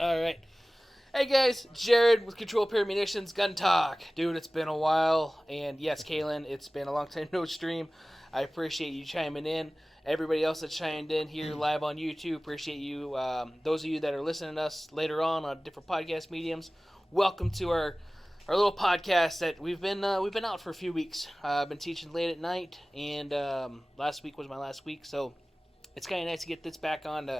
All right. Hey guys, Jared with Control Pair Munitions Gun Talk. Dude, it's been a while, and yes, Kaylin, it's been a long time no stream. I appreciate you chiming in. Everybody else that chimed in here live on YouTube, appreciate you. Those of you that are listening to us later on different podcast mediums, welcome to our little podcast that we've been out for a few weeks. I've been teaching late at night, and last week was my last week, so it's kind of nice to get this back on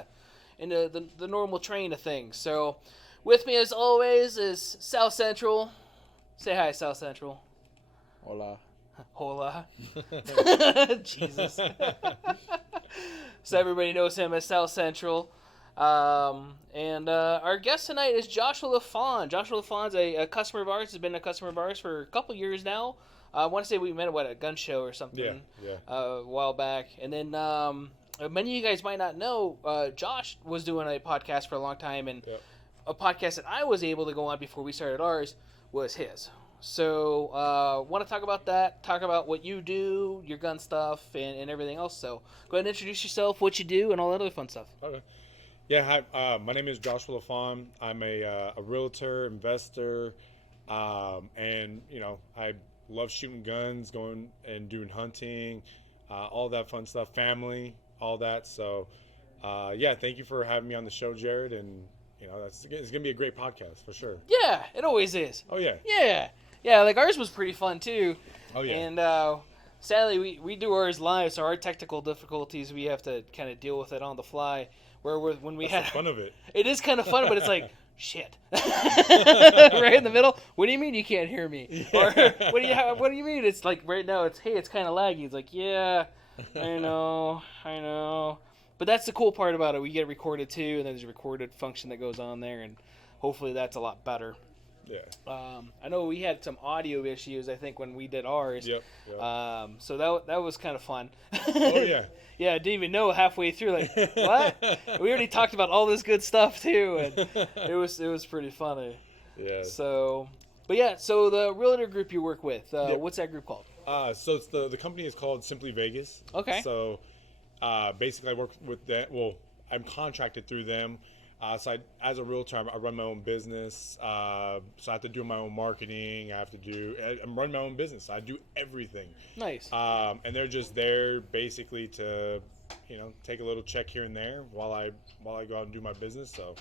into the normal train of things. So with me as always is South Central. Say hi, South Central. Hola. Hola. Jesus. So everybody knows him as South Central. And our guest tonight is Joshua Lafond. Joshua Lafond's a customer of ours. Has been a customer of ours for a couple years now. I want to say we met at a gun show or something a while back. And then many of you guys might not know, Josh was doing a podcast for a long time, and a podcast that I was able to go on before we started ours was his. So want to talk about that, talk about what you do, your gun stuff, and everything else. So go ahead and introduce yourself, what you do, and all that other fun stuff. Okay. Yeah, hi. My name is Joshua Lafond. I'm a realtor, investor, and, I love shooting guns, going and doing hunting, all that fun stuff, family, all that. So, thank you for having me on the show, Jared, and it's going to be a great podcast for sure. Yeah, it always is. Oh, yeah. Yeah, like ours was pretty fun, too. Oh, yeah. And sadly, we do ours live, so our technical difficulties, we have to kind of deal with it on the fly. When we That's the fun of it. It is kind of fun, but it's like, shit. Right in the middle? What do you mean you can't hear me? Yeah. Or what do you mean? It's like right now, it's kind of laggy. It's like, yeah, I know. But that's the cool part about it. We get recorded too, and there's a recorded function that goes on there, and hopefully that's a lot better. Yeah. I know we had some audio issues, I think, when we did ours. Yep. So that was kind of fun. Oh, yeah. Yeah, I didn't even know halfway through, like, what? We already talked about all this good stuff, too, and it was pretty funny. Yeah. So the realtor group you work with, what's that group called? So it's the company is called Simply Vegas. Okay. So basically I work with that. Well, I'm contracted through them. So as a realtor, I run my own business. So I have to do my own marketing. I'm running my own business. I do everything. Nice. And they're just there basically to, take a little check here and there while I go out and do my business. So.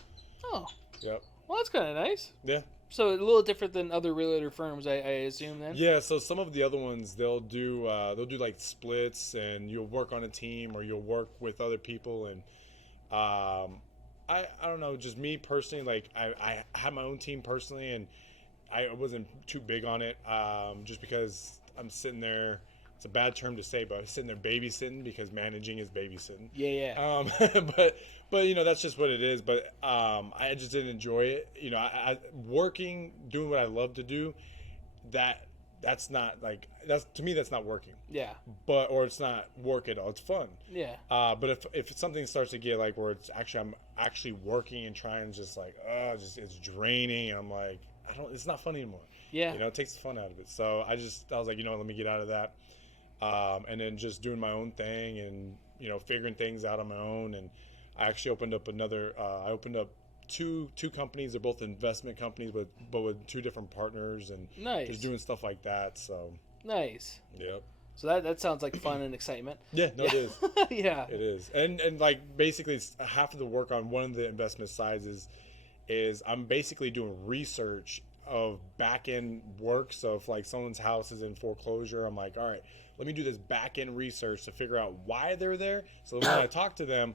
Oh. Yep. Well, that's kind of nice. Yeah. So a little different than other realtor firms, I assume then. Yeah. So some of the other ones they'll do like splits, and you'll work on a team or you'll work with other people, and I don't know, just me personally, like I have my own team personally, and I wasn't too big on it, just because I'm sitting there. It's a bad term to say, but I'm sitting there babysitting, because managing is babysitting. Yeah. But that's just what it is. But I just didn't enjoy it. I working, doing what I love to do, that's not to me that's not working. Yeah. Or it's not work at all. It's fun. Yeah. But if something starts to get like where I'm actually working and trying, just like it's draining, and I'm like, it's not fun anymore. Yeah. It takes the fun out of it. So I was like, let me get out of that. And then just doing my own thing, and figuring things out on my own. And I actually opened up two companies. They're both investment companies, but with two different partners, and nice. Just doing stuff like that. So nice. Yep. So that sounds like fun and excitement. Yeah, no, it is. Yeah, it is. And like basically, it's half of the work on one of the investment sides is I'm basically doing research of back end work. So if like someone's house is in foreclosure, I'm like, all right, let me do this back end research to figure out why they're there. So when I talk to them,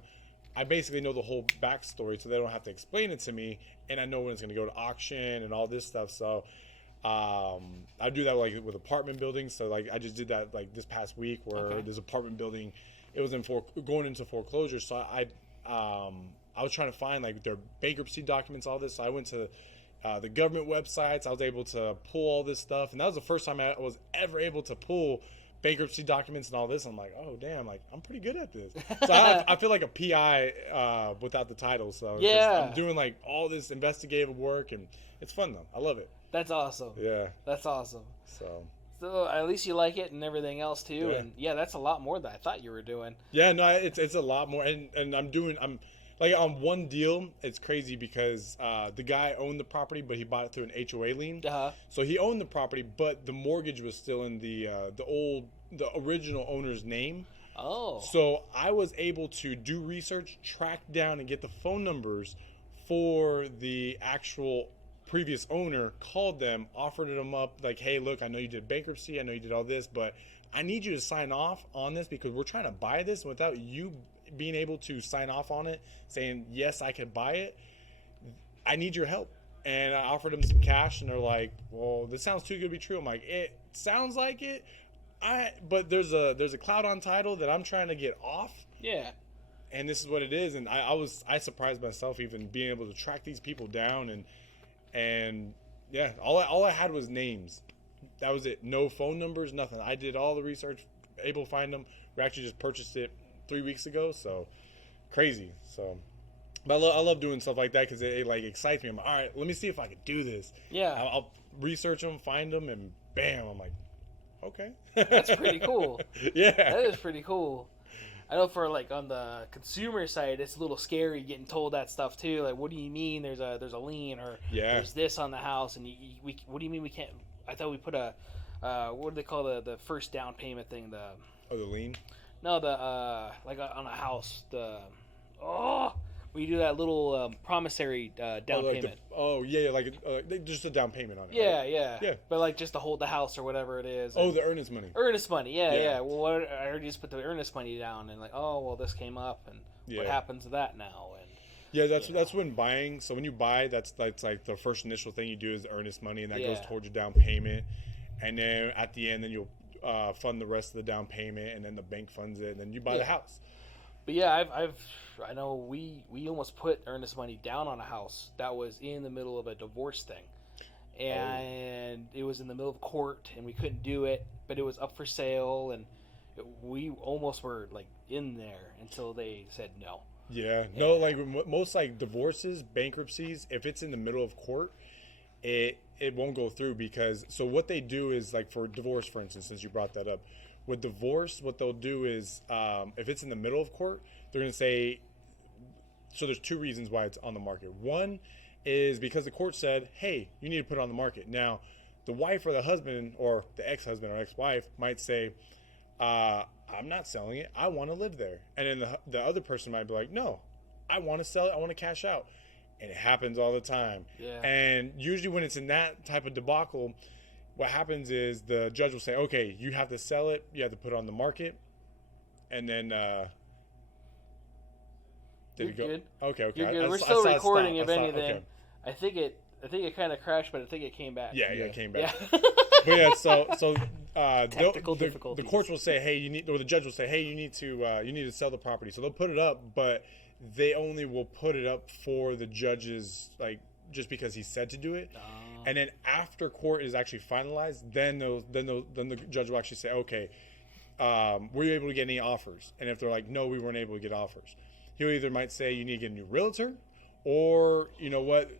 I basically know the whole backstory, so they don't have to explain it to me, and I know when it's going to go to auction and all this stuff. So I do that like with apartment buildings. So like I just did that like this past week, where this apartment building, it was going into foreclosure. So I was trying to find like their bankruptcy documents, all this. So I went to the government websites. I was able to pull all this stuff, and that was the first time I was ever able to pull bankruptcy documents and all this. I'm like, oh damn, like I'm pretty good at this. So I feel like a PI without the title. So yeah, I'm doing like all this investigative work, and it's fun though. I love it. That's awesome. Yeah, that's awesome. So at least you like it and everything else too. Yeah. And that's a lot more than I thought you were doing. Yeah, no, it's a lot more, and I'm Like on one deal, it's crazy because the guy owned the property, but he bought it through an HOA lien. So he owned the property, but the mortgage was still in the original owner's name. Oh. So I was able to do research, track down, and get the phone numbers for the actual previous owner, called them, offered them up, like, hey, look, I know you did bankruptcy, I know you did all this, but I need you to sign off on this because we're trying to buy this. Without you being able to sign off on it, saying, yes, I can buy it, I need your help. And I offered them some cash, and they're like, well, this sounds too good to be true. I'm like, it sounds like it. But there's a cloud on title that I'm trying to get off. Yeah. And this is what it is. And I surprised myself even being able to track these people down, and yeah, all I had was names. That was it. No phone numbers, nothing. I did all the research, able to find them. We actually just purchased it 3 weeks ago, so crazy. So, but I love doing stuff like that because it like excites me. I'm like, all right, let me see if I can do this. Yeah. I'll research them, find them, and bam, I'm like, okay. That's pretty cool. Yeah. That is pretty cool. I know for like on the consumer side, it's a little scary getting told that stuff too. Like, what do you mean there's a lien, or there's this on the house, and what do you mean we can't? I thought we put a what do they call the first down payment thing? The lien? No, like on a house, where you do that little promissory down payment. Just a down payment on it. Yeah, right? yeah. But like just to hold the house or whatever it is. The earnest money. Earnest money, yeah. Well, I already just put the earnest money down, and like, oh, well, this came up, and what happens to that now? And yeah, that's when buying. So when you buy, that's like the first initial thing you do is the earnest money, and that goes towards your down payment, and then at the end, then you'll fund the rest of the down payment, and then the bank funds it, and then you buy the house. But yeah, I know we almost put earnest money down on a house that was in the middle of a divorce thing, and it was in the middle of court, and we couldn't do it, but it was up for sale, and we almost were like in there until they said no. Yeah, no, like most like divorces, bankruptcies, if it's in the middle of court, it won't go through because so what they do is like for divorce, for instance, since you brought that up. With divorce, what they'll do is, if it's in the middle of court, they're going to say, so there's two reasons why it's on the market. One is because the court said, hey, you need to put it on the market. Now, the wife or the husband or the ex-husband or ex-wife might say, I'm not selling it. I want to live there. And then the other person might be like, no, I want to sell it. I want to cash out. And it happens all the time. Yeah. And usually when it's in that type of debacle, what happens is the judge will say, okay, you have to sell it, you have to put it on the market, and then did it go? Good. Okay. You're good. We're still recording, if anything. Okay. I think it kind of crashed, but I think it came back. Yeah, it came back. Yeah. But yeah, so technical difficulties. The courts will say, hey, or the judge will say, hey, you need to sell the property. So they'll put it up, but they only will put it up for the judge's like just because he said to do it. And then after court is actually finalized, then the judge will actually say, okay, were you able to get any offers? And if they're like, no, we weren't able to get offers, he'll either might say you need to get a new realtor, or you know what,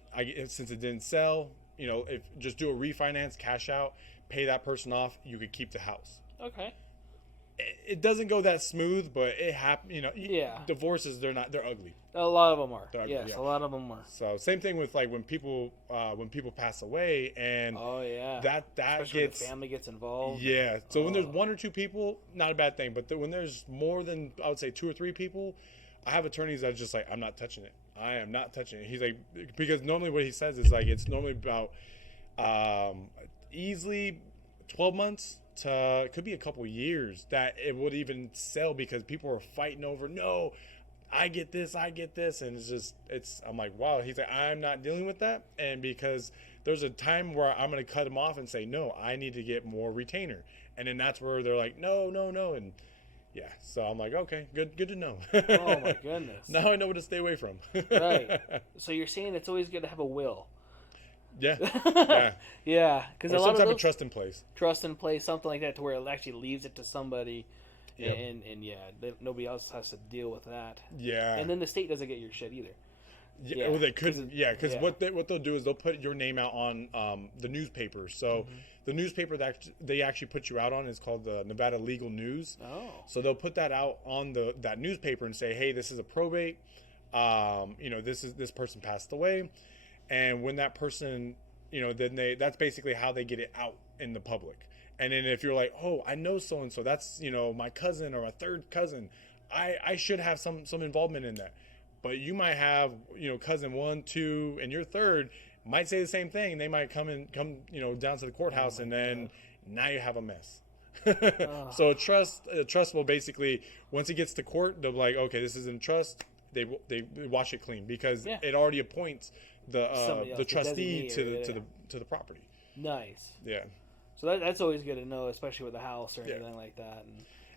since it didn't sell, if just do a refinance, cash out, pay that person off, you could keep the house. Okay. It doesn't go that smooth, but it happens. Yeah. Divorces, they're ugly. A lot of them are. Ugly, yes, yeah. A lot of them are. So same thing with like when people pass away, and that especially when the family gets involved. Yeah. So when there's one or two people, not a bad thing. But when there's more than, I would say, 2 or 3 people, I have attorneys that are just like, I'm not touching it. I am not touching it. He's like, because normally what he says is like it's normally about easily 12 months. It could be a couple years that it would even sell because people are fighting over, no, I get this, and I'm like, wow. He's like, I'm not dealing with that, and because there's a time where I'm going to cut him off and say, no, I need to get more retainer, and then that's where they're like, no, and yeah, so I'm like, okay, good to know. Oh my goodness. Now I know what to stay away from. Right. So you're saying it's always good to have a will. Yeah. Yeah, because a lot some of type those, of trust in place, something like that, to where it actually leaves it to somebody, yep. and nobody else has to deal with that. Yeah, and then the state doesn't get your shit either. Yeah, well, they couldn't. Yeah, because what they'll do is they'll put your name out on the newspaper. So the newspaper that they actually put you out on is called the Nevada Legal News. Oh, so they'll put that out on that newspaper and say, hey, this is a probate. this person passed away, and when that person, then that's basically how they get it out in the public. And then if you're like, oh, I know so and so, that's my cousin or my third cousin, I should have some involvement in that. But you might have cousin 1, 2, and your third might say the same thing. They might come down to the courthouse, and then now you have a mess. So a trust will basically, once it gets to court, they'll be like, okay, this is in trust. They wash it clean because it already appoints the trustee to the property. Nice. Yeah. So that's always good to know, especially with a house or anything like that.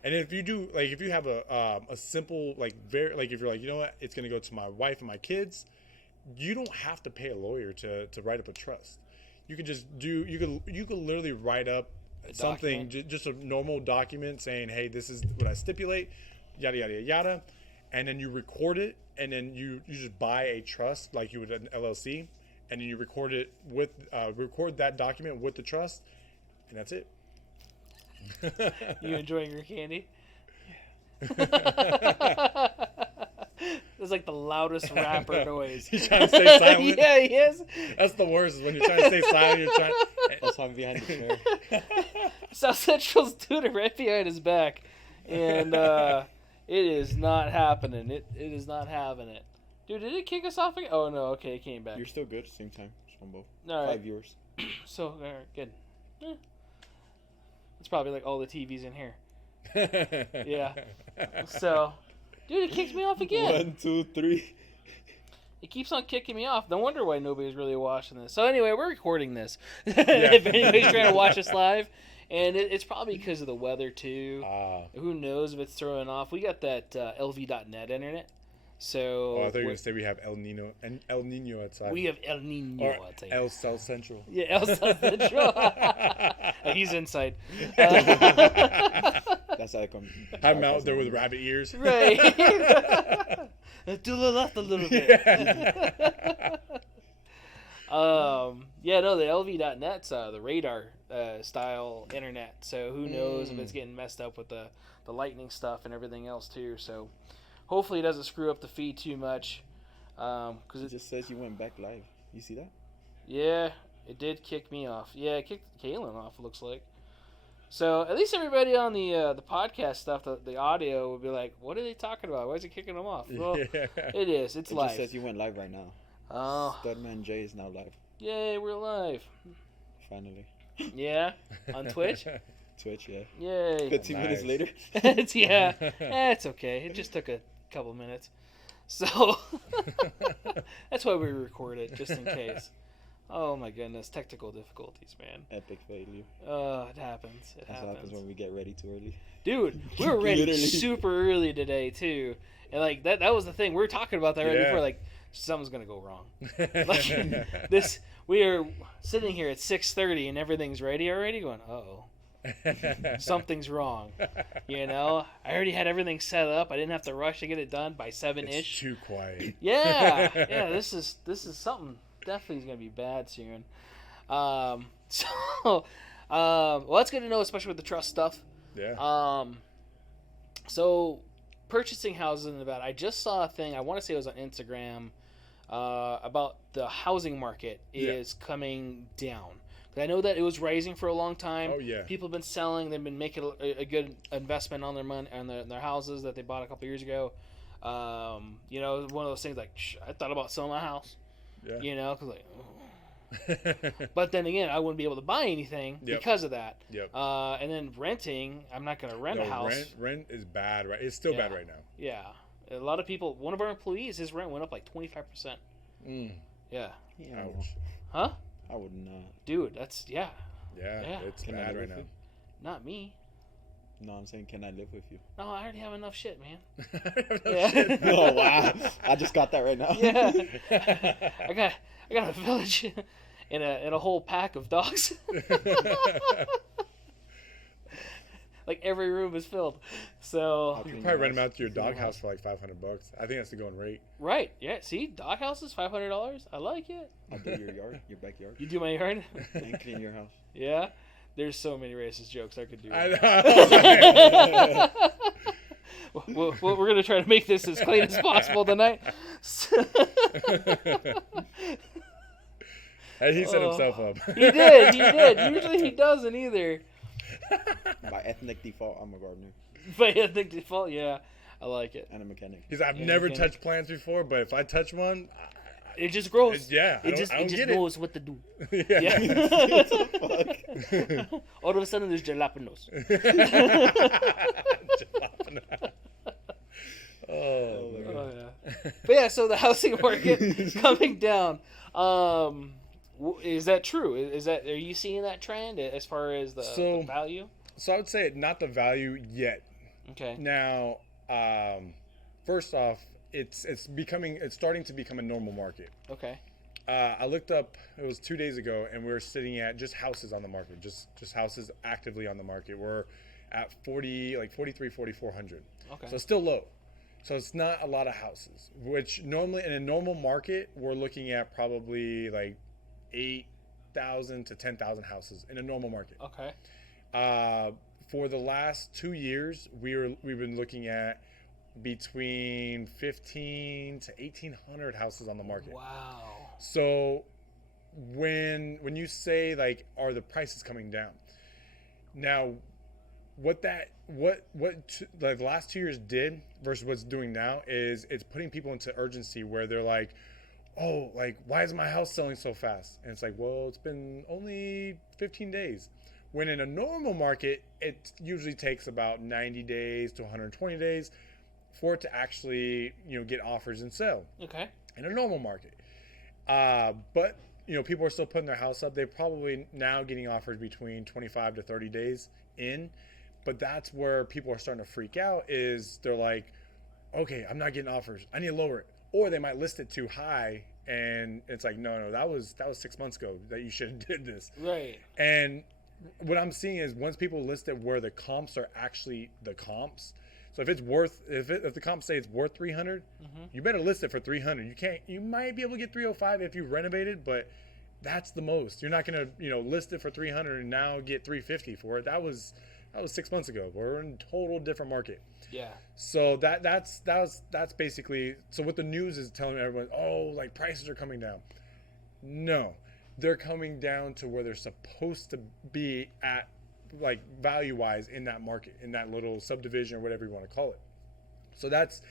And if you do, like, if you have a simple, like, if you're like, you know what, it's going to go to my wife and my kids, you don't have to pay a lawyer to write up a trust. You could just you could literally write up something, just a normal document saying, hey, this is what I stipulate, yada, yada, yada. And then you record it, and then you just buy a trust like you would an LLC, and then you record it record that document with the trust, and that's it. You enjoying your candy? It's like the loudest rapper noise. He's trying to stay silent. Yeah, he is. That's the worst, is when you're trying to stay silent. You're trying. That's why I'm behind the chair. South Central's doing it right behind his back, and it is not happening. It is not having it. Dude, did it kick us off again? Oh no, okay, it came back. You're still good. Same time. Both. All right. 5 viewers. So, all right, good. It's probably like all the TVs in here. Yeah. So, dude, it kicks me off again. 1, 2, 3. It keeps on kicking me off. No wonder why nobody's really watching this. So anyway, we're recording this. If anybody's trying to watch us live. And it's probably because of the weather, too. Who knows if it's throwing off. We got that LV.net internet. So I thought you were going to say we have El Nino outside. We have El Nino outside. El South Central. Yeah, El South Central. He's inside. That's how I come. I'm out there with rabbit ears. Right. To the left a little bit. The LV.net's the radar style internet. So who knows if it's getting messed up with the lightning stuff and everything else too. So hopefully it doesn't screw up the feed too much. Because it just says you went back live. You see that? Yeah, it did kick me off. Yeah, it kicked Kaylin off, it looks like. So at least everybody on the podcast stuff, the audio would be like, what are they talking about? Why is it kicking them off? Well, it is. It's live. It just says you went live right now. Oh. Studman J is now live. Yay, we're live. Finally. Yeah? On Twitch? Twitch, yeah. Yay. 15 minutes later. It's okay. It just took a couple minutes. So, that's why we record it, just in case. Oh my goodness, technical difficulties, man. Epic failure. It happens. It That's what happens when we get ready too early. Dude, we were ready super early today too, and like that was the thing. We were talking about that right before. Like something's gonna go wrong. Like we are sitting here at 6:30 and everything's ready already. Going, something's wrong. I already had everything set up. I didn't have to rush to get it done by 7-ish. It's too quiet. Yeah. This is something. Definitely is going to be bad soon. Well, that's good to know, especially with the trust stuff. Yeah. So purchasing houses in Nevada, I just saw a thing, I want to say it was on Instagram, about the housing market is coming down. I know that it was rising for a long time. Oh, yeah. People have been selling. They've been making a good investment on their money, on their houses that they bought a couple years ago. One of those things like, I thought about selling my house. Yeah. Because but then again, I wouldn't be able to buy anything because of that. Yep. And then renting, I'm not going to rent a house. Rent is bad, right? It's still bad right now. Yeah. A lot of people, one of our employees, his rent went up like 25%. Yeah. Ouch. Huh? I would not. Dude, that's, Yeah, it's bad right now. Not me. No, I'm saying, can I live with you? No, I already have enough shit, man. Shit. Oh, wow. I just got that right now. Yeah. I got a village and a whole pack of dogs. Like every room is filled. So you can probably rent them out to your doghouse for like $500. I think that's the going rate. Right. Yeah. See, doghouses, $500. I like it. I'll do your yard, your backyard. You do my yard? And clean your house. Yeah. There's so many racist jokes I could do. I know. We're gonna try to make this as clean as possible tonight. Hey, he set himself up. He did. Usually he doesn't either. By ethnic default, I'm a gardener But I think default, yeah, I like it. and a mechanic. I've never touched plants before, but if I touch one, It just grows. yeah, It just knows what to do. yeah. All of a sudden, there's jalapenos. Oh, Yeah. But yeah, so the housing market coming down. Is that true? Are you seeing that trend as far as the value? So I would say not the value yet. Okay. Now, first off, it's starting to become a normal market. Okay. I looked up, it was 2 days ago, and we were sitting at just houses on the market, just houses actively on the market. We're at 4,300. Okay. So it's still low. So it's not a lot of houses, which normally in a normal market, we're looking at probably like 8,000 to 10,000 houses in a normal market. Okay. For the last 2 years, we've been looking at between 15 to 1,800 houses on the market. Wow. So when you say like, are the prices coming down? Now, the last 2 years did versus what's doing now is it's putting people into urgency where they're like, oh, like, why is my house selling so fast? And it's like, well, it's been only 15 days. When in a normal market, it usually takes about 90 days to 120 days for it to actually, get offers and sell. Okay. In a normal market. But, people are still putting their house up. They're probably now getting offers between 25 to 30 days in. But that's where people are starting to freak out is they're like, okay, I'm not getting offers. I need to lower it. Or they might list it too high. And it's like, no, that was 6 months ago that you should have did this. Right. And what I'm seeing is once people list it where the comps are actually the comps. So if the comps say it's worth 300, you better list it for 300. You might be able to get 305 if you renovate it, but that's the most. You're not going to, list it for 300 and now get 350 for it. That was 6 months ago. We're in a total different market. Yeah. So that's basically, so what the news is telling everyone, oh, like prices are coming down. No, they're coming down to where they're supposed to be at, like value-wise in that market, in that little subdivision or whatever you want to call it. So that's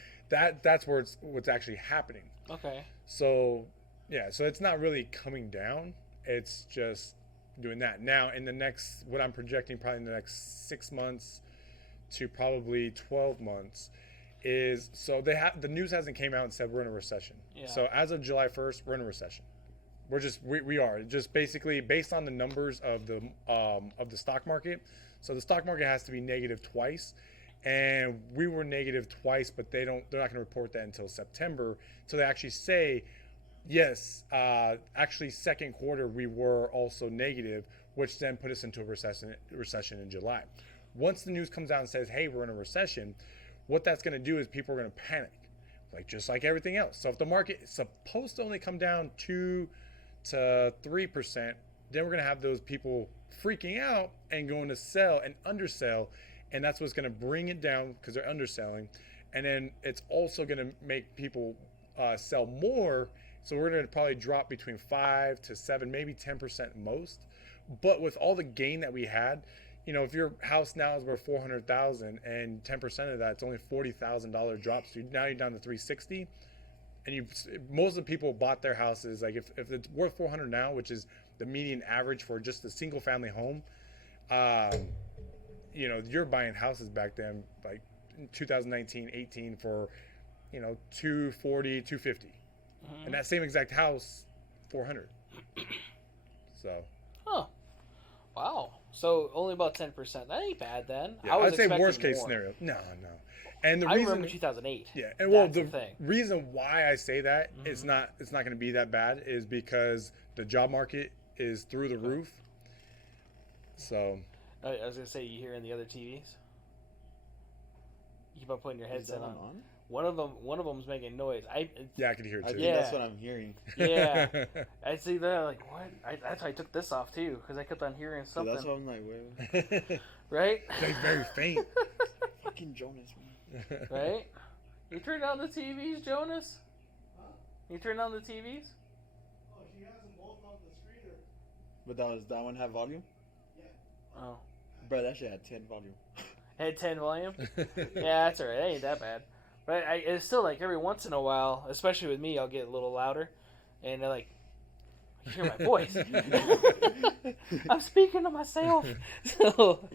where what's actually happening. Okay. So yeah, so it's not really coming down. It's just doing that. Now what I'm projecting probably in the next 6 months to probably 12 months is, so the news hasn't came out and said we're in a recession. Yeah. So as of July 1st, we're in a recession. We are just basically based on the numbers of the stock market. So the stock market has to be negative twice, and we were negative twice, but they're not going to report that until September. So they actually say, yes, actually second quarter we were also negative, which then put us into a recession in July. Once the news comes out and says, hey, we're in a recession, what that's going to do is people are going to panic, just like everything else. So if the market is supposed to only come down 2 to 3%, then we're going to have those people freaking out and going to sell and undersell, and that's what's going to bring it down because they're underselling. And then it's also going to make people sell more, so we're going to probably drop between 5 to 7, maybe 10% most. But with all the gain that we had, if your house now is worth $400,000 and 10% of that's only $40,000 drop, so now you're down to $360,000. And most of the people bought their houses, like if it's worth $400,000 now, which is the median average for just a single family home, you're buying houses back then, like in 2019, 18 for, $240,000, $250,000. And that same exact house, $400,000. So. Huh. Wow. So only about 10%. That ain't bad then. Yeah, I'd say worst case scenario. No. And I remember 2008. Yeah, and the reason why I say that it's not going to be that bad is because the job market is through the roof. So I was going to say, you hearing the other TVs? You keep on putting your headset on. One of them's making noise. I could hear it too. I think that's what I'm hearing. Yeah. I see that, like, what? That's why I took this off too, because I kept on hearing something. So that's what I'm like, wait. Right? They're very faint. Fucking Jonas, man. Right? You turn down the TVs, Jonas? Huh? You turn down the TVs? Oh, she has them both on the screen. But does that one have volume? Yeah. Oh. Bro, that shit had 10 volume. Had 10 volume? Yeah, that's alright. That ain't that bad. But it's still like every once in a while, especially with me, I'll get a little louder. And they're like, you hear my voice. I'm speaking to myself. So,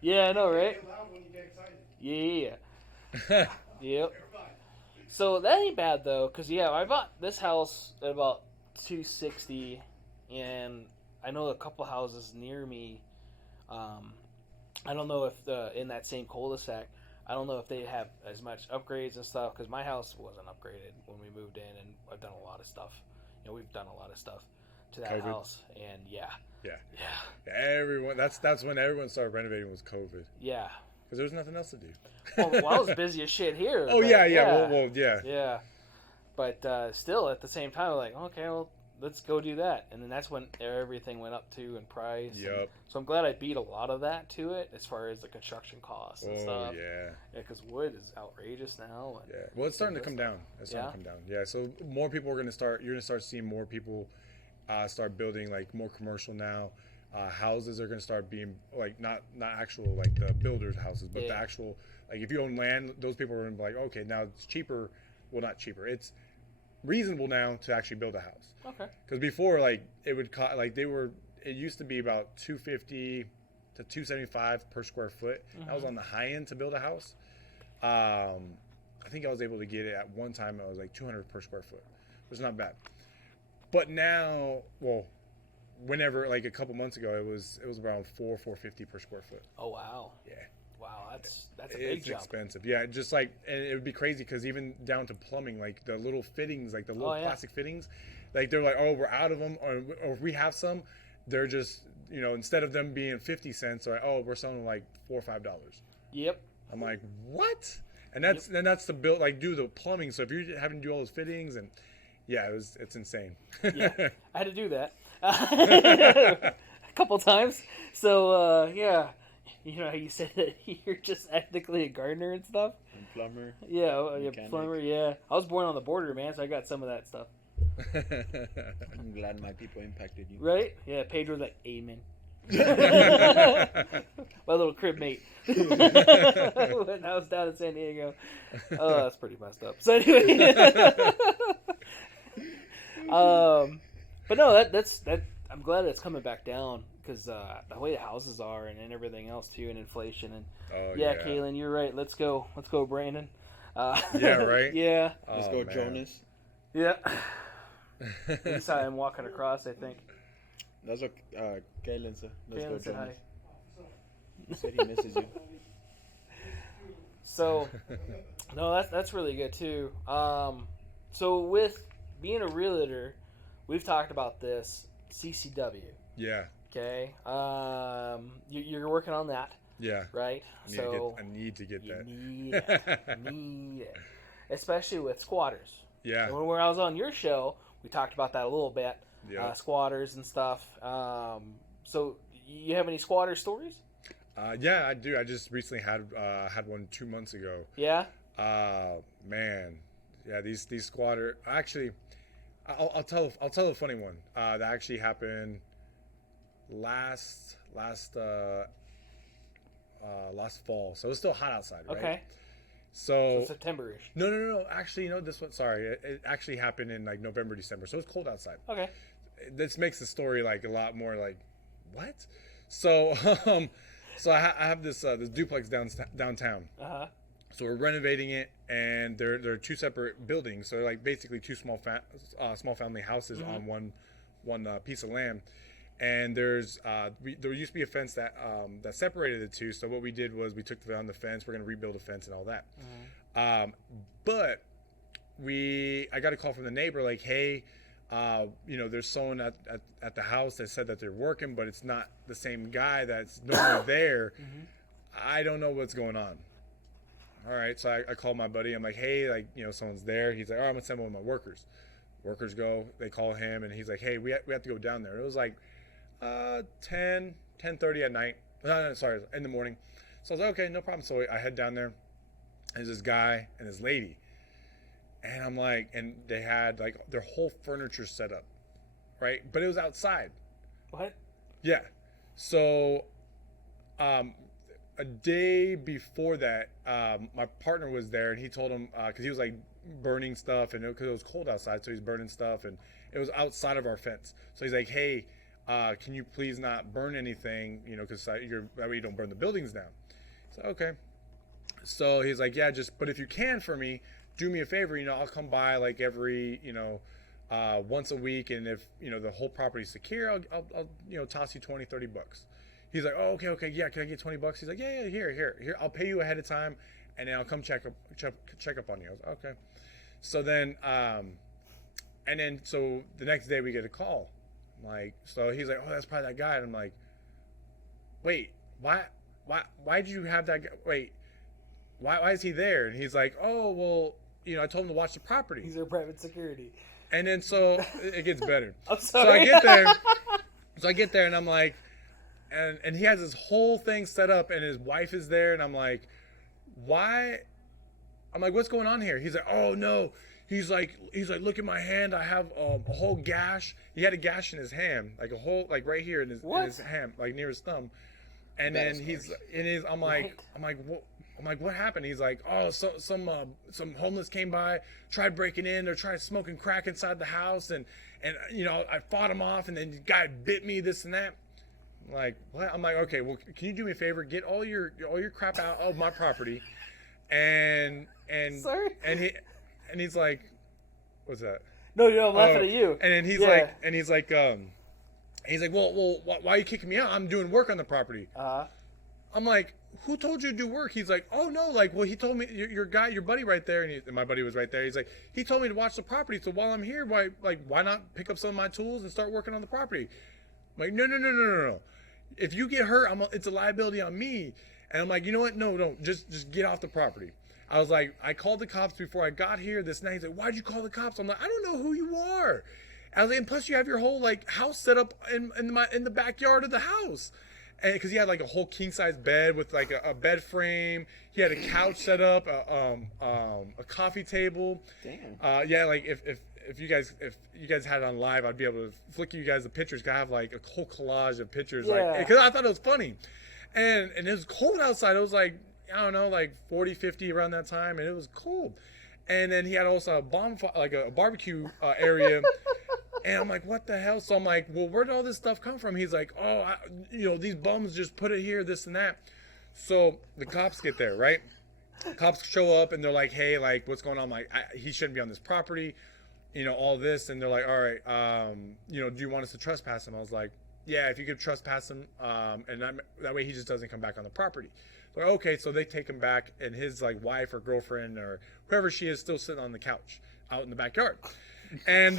yeah, I know, right? Yeah. Yep. So that ain't bad though, cause yeah, I bought this house at about $260, and I know a couple houses near me. I don't know if in that same cul-de-sac, I don't know if they have as much upgrades and stuff, because my house wasn't upgraded when we moved in, and I've done a lot of stuff. We've done a lot of stuff to that COVID. house, and yeah. Everyone. That's when everyone started renovating was COVID. Yeah. Because there was nothing else to do. Well, I was busy as shit here. Oh but yeah. Well, yeah. Yeah. But still, at the same time, I'm like, okay, well, let's go do that. And then that's when everything went up too in price. Yep. So I'm glad I beat a lot of that to it as far as the construction costs and stuff. Oh yeah. Yeah, because wood is outrageous now. And Yeah. Well, it's starting to come down. It's starting to come down. Yeah. So more people are going to start. You're going to start seeing more people start building like more commercial now. Houses are going to start being like not actual like the builders' houses, but the actual like if you own land, those people are going to be like, okay, now it's cheaper. Well, not cheaper. It's reasonable now to actually build a house. Okay. Because before, like it would cost like it used to be about $250 to $275 per square foot. Mm-hmm. That was on the high end to build a house. I think I was able to get it at one time. It was like $200 per square foot, which is not bad. But now, well, whenever like a couple months ago, it was around $450 per square foot. Oh wow. Yeah. Wow, that's a big It's jump. expensive. Yeah, just like, and it would be crazy because even down to plumbing, like the little fittings, like the little plastic fittings, like they're like, oh, we're out of them, or if we have some, they're just, instead of them being 50 cents, or oh, we're selling like $4 or $5. Yep. I'm like, what? And that's to build, like, do the plumbing. So if you're having to do all those fittings, and yeah, it's insane. Yeah, I had to do that a couple times. So yeah. You know how you said that you're just technically a gardener and stuff? And plumber. Yeah, mechanic. plumber, yeah. I was born on the border, man, so I got some of that stuff. I'm glad my people impacted you. Right? Yeah, Pedro's like, amen. My little crib mate. When I was down in San Diego. Oh, that's pretty messed up. So anyway. But no, that's I'm glad it's coming back down. Because the way the houses are and everything else too, and inflation and Kaylin, you're right. Let's go, Brandon. Yeah, right. Yeah. Let's go, man. Jonas. Yeah. You saw him walking across, I think. That's what Kaylin said. Let's go, said Jonas. hi. He said he misses you. So, no, that's really good too. So with being a realtor, we've talked about this CCW. Yeah. Okay. You're working on that. Yeah. Right. I need to get that. Need it. Especially with squatters. Yeah. And when I was on your show, we talked about that a little bit. Yeah. Squatters and stuff. So you have any squatter stories? Yeah, I do. I just recently had one 2 months ago. Yeah. Man. Yeah. These squatter. Actually, I'll tell a funny one. That actually happened last fall, so it was still hot outside, right? Okay. So September-ish. No. Actually, this one. Sorry, it actually happened in like November, December, so it's cold outside. Okay. This makes the story like a lot more like, what? So, so I have this duplex downtown. Uh-huh. So we're renovating it, and they're two separate buildings. So they're like basically two small family houses on one piece of land. And there used to be a fence that separated the two. So what we did was we took down the fence. We're gonna rebuild the fence and all that. But I got a call from the neighbor like, hey, there's someone at the house that said that they're working, but it's not the same guy that's normally there. I don't know what's going on. All right, so I called my buddy. I'm like, hey, like, someone's there. He's like, all right, I'm gonna send one of my workers. Workers go, they call him, and he's like, hey, we have to go down there. It was like 10:30 at night. No, sorry, in the morning. So I was like, okay, no problem. So I head down there. There's this guy and this lady. And I'm like, and they had like their whole furniture set up, right? But it was outside. What? Yeah. So a day before that, my partner was there, and he told him, because he was like burning stuff, and because it was cold outside, so he's burning stuff, and it was outside of our fence. So he's like, hey, can you please not burn anything, because that way you don't burn the buildings down. So okay. So he's like, yeah, but if you can for me, do me a favor, I'll come by like every, once a week, and if the whole property's secure, I'll toss you 20, 30 bucks. He's like, oh, okay, yeah, can I get 20 bucks? He's like, yeah, here, I'll pay you ahead of time, and then I'll come check up on you. I was like, okay. So then, so the next day we get a call, like, so he's like, oh, that's probably that guy, and I'm like, wait, why did you have that guy? Wait, why is he there? And he's like, oh, well, I told him to watch the property. He's our private security. And then so it gets better. I'm So sorry. I get there and I'm like, and he has this whole thing set up, and his wife is there, and I'm like, why? I'm like, what's going on here? He's like, oh no. He's like, look at my hand. I have a whole gash. He had a gash in his hand, like a hole, like right here in his hand, like near his thumb. And then I'm like, what happened? He's like, oh, some homeless came by, tried breaking in, they're trying smoking crack inside the house, and I fought him off, and then the guy bit me, this and that. I'm like, what? I'm like, okay, well, can you do me a favor? Get all your crap out of my property, and Sorry? and he's like, what's that? No, I'm laughing at you. And then he's like, well, why are you kicking me out? I'm doing work on the property. I'm like, who told you to do work? He's like, oh no, like, well, he told me your buddy right there, and my buddy was right there. He's like, he told me to watch the property. So while I'm here, why not pick up some of my tools and start working on the property? I'm like, no. If you get hurt, it's a liability on me. And I'm like, you know what? No, just get off the property. I was like, I called the cops before I got here. This night, he's like, why'd you call the cops? I'm like, I don't know who you are. I was like, and plus you have your whole like house set up in the backyard of the house. And because he had like a whole king size bed with like a bed frame, he had a couch set up, a coffee table. Damn. Yeah, like if you guys had it on live, I'd be able to flick you guys the pictures. 'Cause I have like a whole collage of pictures, like because I thought it was funny, and it was cold outside. It was like, I don't know, like 40, 50 around that time, and it was cold. And then he had also a barbecue area. And I'm like, what the hell? So I'm like, well, where did all this stuff come from? He's like, oh, these bums just put it here, this and that. So the cops get there, right? Cops show up and they're like, hey, like, what's going on? I'm like, he shouldn't be on this property, all this. And they're like, all right, do you want us to trespass him? I was like, yeah, if you could trespass him, and that way he just doesn't come back on the property. Like, okay, so they take him back, and his like wife or girlfriend or whoever she is still sitting on the couch out in the backyard. And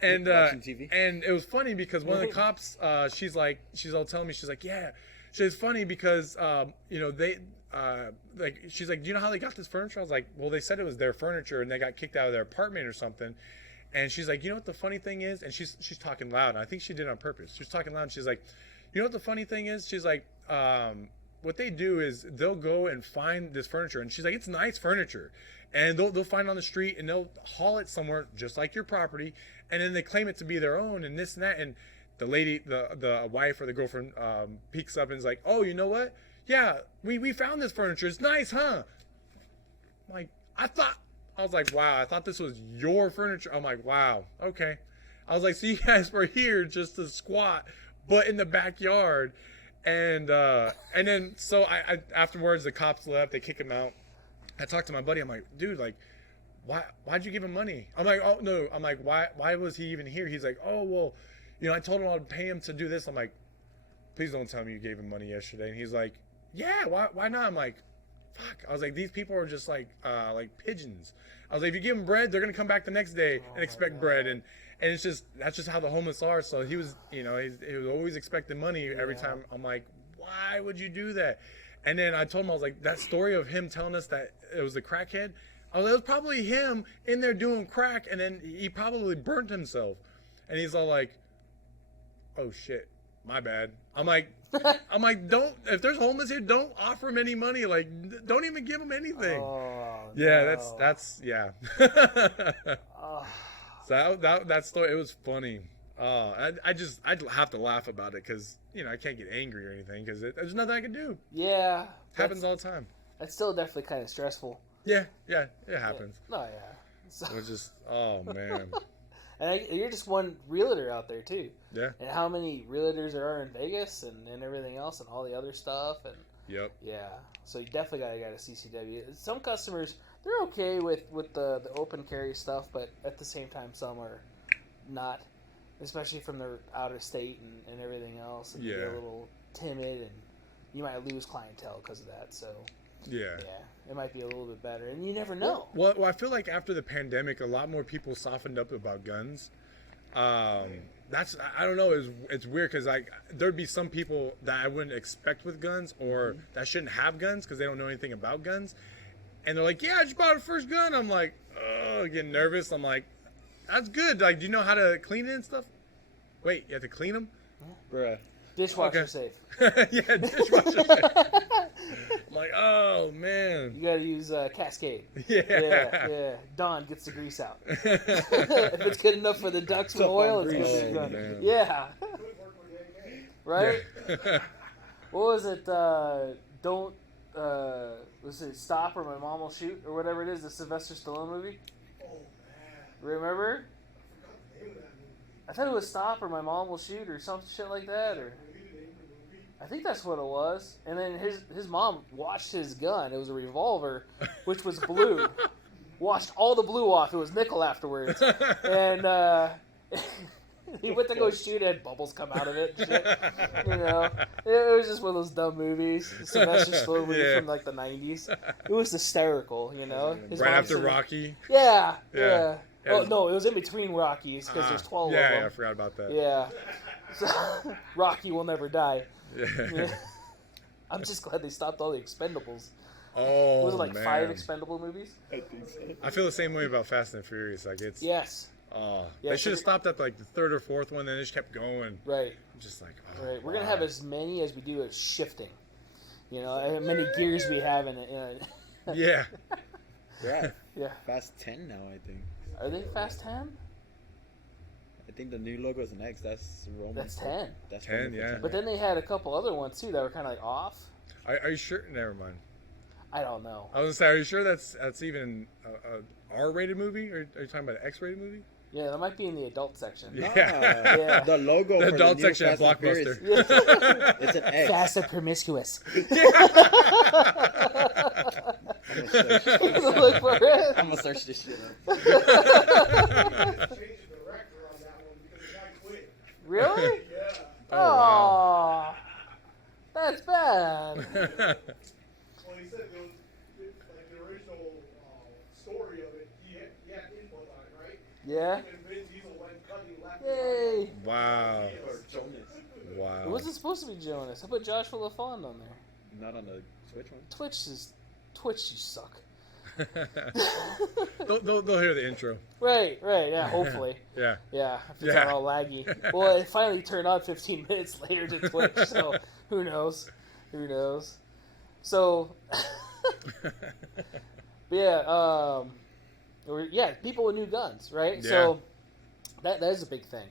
and it was funny because one of the cops, she's all telling me, she's like, yeah, she's funny because they like, she's like, do you know how they got this furniture? I was like, well, they said it was their furniture and they got kicked out of their apartment or something. And she's like, you know what the funny thing is? And she's talking loud. And I think she did it on purpose. She was talking loud. And she's like, you know what the funny thing is? She's like, what they do is they'll go and find this furniture, and she's like, it's nice furniture, and they'll find it on the street and they'll haul it somewhere just like your property, and then they claim it to be their own and this and that. And the lady, the wife or the girlfriend, peeks up and is like, oh, you know what? Yeah, we found this furniture. It's nice, huh? I'm like, I was like, wow, I thought this was your furniture. I'm like, wow, okay. I was like, so you guys were here just to squat, but in the backyard. And then so I afterwards the cops left, they kick him out. I talked to my buddy, I'm like, dude, like, why'd you give him money? I'm like, oh no, I'm like, why was he even here? He's like, oh well, I told him I'd pay him to do this. I'm like, please don't tell me you gave him money yesterday. And he's like, yeah, why not? I'm like, fuck. I was like, these people are just like pigeons. I was like, if you give them bread, they're gonna come back the next day and expect bread. And that's just how the homeless are. So he was, he was always expecting money every time. I'm like, why would you do that? And then I told him, I was like, that story of him telling us that it was the crackhead, I was like, it was probably him in there doing crack, and then he probably burnt himself. And he's all like, oh shit. my bad. I'm like, don't, if there's homeless here, don't offer them any money. Like, don't even give them anything. Oh, Yeah, no. that's yeah. Oh. So that story, it was funny. I'd have to laugh about it because I can't get angry or anything because there's nothing I can do. Yeah. Happens all the time. That's still definitely kind of stressful. Yeah, it happens. Oh, yeah. So, It was just, oh man. and you're just one realtor out there, too. Yeah. And how many realtors there are in Vegas and everything else and all the other stuff. And Yep. yeah. So you definitely got to go to CCW. Some customers, they're okay with the open carry stuff, but at the same time, some are not, especially from their out of state and everything else. And they're a little timid, and you might lose clientele because of that. So Yeah. it might be a little bit better, and you never know. Well, I feel like after the pandemic, a lot more people softened up about guns. That's, I don't know, it's weird because there'd be some people that I wouldn't expect with guns or that shouldn't have guns because they don't know anything about guns, and they're like, yeah, I just bought a first gun. I'm like, oh, getting nervous. I'm like, that's good. Like, do you know how to clean it and stuff? Wait, you have to clean them? Bruh. Dishwasher safe. Yeah, dishwasher safe. I'm like, oh man. You got to use Cascade. Yeah. Yeah. Don gets the grease out. If it's good enough for the ducks with oil, it's good for the gun. man. Yeah. Could work with AA. Right? Yeah. What was it? Don't was it Stop or My Mom Will Shoot or whatever it is? The Sylvester Stallone movie. Oh man, Remember? I forgot the name of that movie. I thought it was Stop or My Mom Will Shoot or some shit like that. Or Maybe the name of the movie. I think that's what it was. And then his mom washed his gun. It was a revolver, which was blue. Washed all the blue off. It was nickel afterwards. And he went to go shoot it, had bubbles come out of it and shit. It was just one of those dumb movies. Sylvester Stallone movie from like the 90s. It was hysterical, His Right mom after said- Rocky. Yeah. Yeah. Oh, no, it was in between Rockies because there's 12 yeah, of Yeah, I them. forgot about that. Yeah. So, Rocky will never die. Yeah. Yeah. I'm just glad they stopped all the Expendables. Oh, Was it like man. 5 Expendable movies? I think so. I feel the same way about Fast and Furious. Like it's, Yes. oh, Yeah, they so should have they- stopped at like the third or fourth one, then they just kept going. Right. I'm just like, oh, Right. We're gonna why? have as many as we do as shifting. How many gears we have in it. Yeah. Right. Yeah. Fast 10 now, I think. Are they Fast 10? I think the new logo is an X. That's Roman. That's 10. That's 10, Roman for yeah. 10. But then they had a couple other ones too that were kind of like off. Are you sure? Never mind. I don't know. I was gonna say, are you sure that's even a R-rated movie, or are you talking about an X-rated movie? Yeah, that might be in the adult section. Yeah. Yeah. The logo The for adult the new section at Fast and Furious, Blockbuster. it's an X. Fast and promiscuous. I'm gonna search, Look for it. I'm gonna search this shit up. Changed the director on that one because the guy quit. Really? Yeah. Oh, that's bad. Well, he said there was, like the original story of it, he had input on it, right? Yeah. And Vin Diesel went cutting left. Yay. Wow. Or Jonas. Wow. It wasn't supposed to be Jonas. I put Joshua Lafond on there. Not on the Switch one. Twitch, you suck. they'll hear the intro. Right, yeah, hopefully. Yeah. Yeah, if it's Yeah. not all laggy. Well, it finally turned on 15 minutes later to Twitch, so who knows? So, people with new guns, right? Yeah. So, that is a big thing.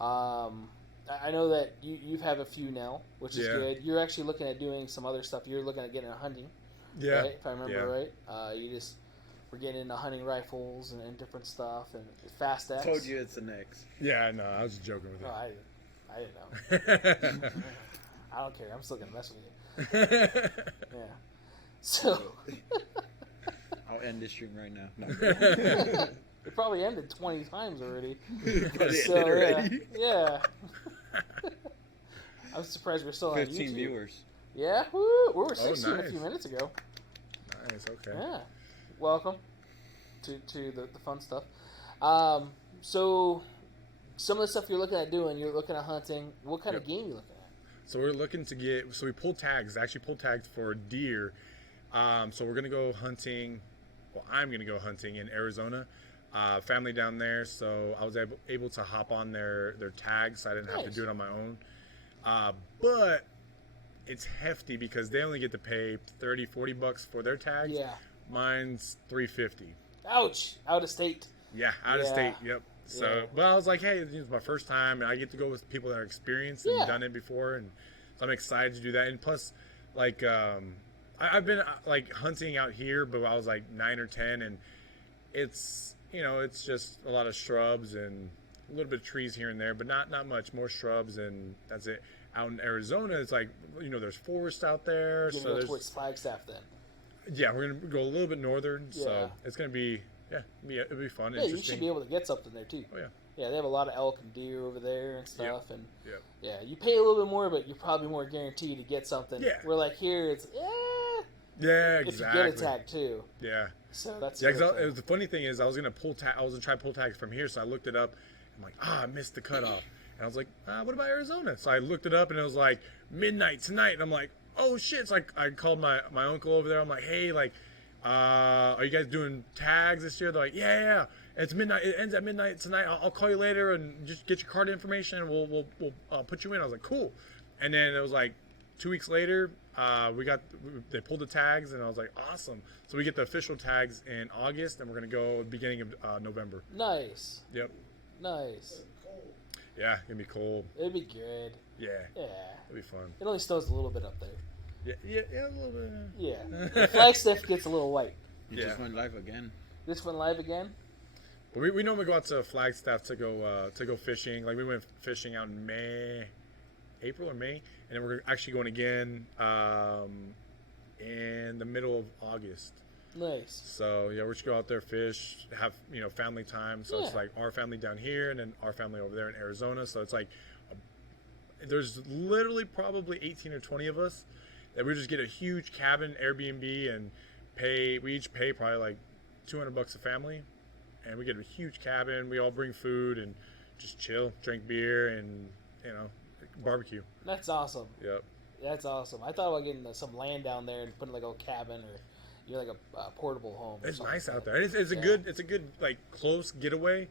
I know that you have a few now, which is Yeah. good. You're actually looking at doing some other stuff. You're looking at getting a hunting, Yeah. right? If I remember Yeah. right. We're getting into hunting rifles and different stuff and Fast X. Told you it's an X. Yeah, no, I was just joking with No, you. I didn't know. I don't care. I'm still gonna mess with you. Yeah. So I'll end this stream right now. No. it probably ended 20 times already. Probably So ended already. yeah. I'm surprised we're still on 15 YouTube. viewers. Yeah. Woo! We were 16 a nice. few minutes ago. Nice, okay. Yeah. Welcome to the fun stuff. So some of the stuff you're looking at doing, you're looking at hunting. What kind of Yep. game you looking at? So we're looking to get, we pulled tags, actually pulled tags for deer. So we're going to go hunting, well, I'm going to go hunting in Arizona. Family down there, so I was able to hop on their tags, so I didn't have to Nice. do it on my own. But it's hefty because they only get to pay $30-$40 for their tags. Yeah. Mine's $350. Ouch. Out of state. Yeah, out of Yeah. state. Yep. So, Yeah. but I was like, hey, it's my first time, and I get to go with people that are experienced and Yeah. done it before, and so I'm excited to do that. And plus, like, I've been like hunting out here, but I was like 9 or 10, and it's it's just a lot of shrubs and a little bit of trees here and there, but not much. More shrubs, and that's it. Out in Arizona, it's like there's forest out there, You're so gonna go there's towards Flagstaff then. yeah, we're gonna go a little bit northern, Yeah. so it's gonna be it'll be fun, Yeah, you interesting. should be able to get something there too. Oh yeah. Yeah, they have a lot of elk and deer over there and stuff, and Yep. yeah, you pay a little bit more, but you're probably more guaranteed to get something. Yeah. We're like here, it's Yeah, if exactly. you get a tag too. Yeah. So that's Yeah, really because the funny thing is, I was gonna try pull tags from here, so I looked it up. I'm like, I missed the cutoff, and I was like, what about Arizona? So I looked it up, and it was like midnight tonight, and I'm like, oh shit! So I called my uncle over there. I'm like, hey, like, are you guys doing tags this year? They're like, yeah. It's midnight. It ends at midnight tonight. I'll call you later and just get your card information, and we'll put you in. I was like, cool. And then it was like 2 weeks later, they pulled the tags, and I was like, awesome. So we get the official tags in August, and we're gonna go beginning of November. nice. Yep. Nice. Yeah, gonna be cold. It'd be good. Yeah, Yeah. it'll be fun. It only snows a little bit up there. Yeah, a little bit. Yeah. Flagstaff gets a little white. You Yeah. just went live again. This one live again? But we normally go out to Flagstaff to go fishing. Like we went fishing out in April or May, and then we're actually going again in the middle of August. Nice. So yeah, we're just go out there, fish, have family time. So it's Yeah. like our family down here, and then our family over there in Arizona. So it's like there's literally probably 18 or 20 of us that we just get a huge cabin Airbnb and we each pay probably like $200 a family, and we get a huge cabin. We all bring food and just chill, drink beer, and barbecue. That's awesome. Yep. That's awesome. I thought about getting some land down there and putting like a cabin or like a portable home. or It's something nice like out that. there. It's a Yeah. good like close getaway.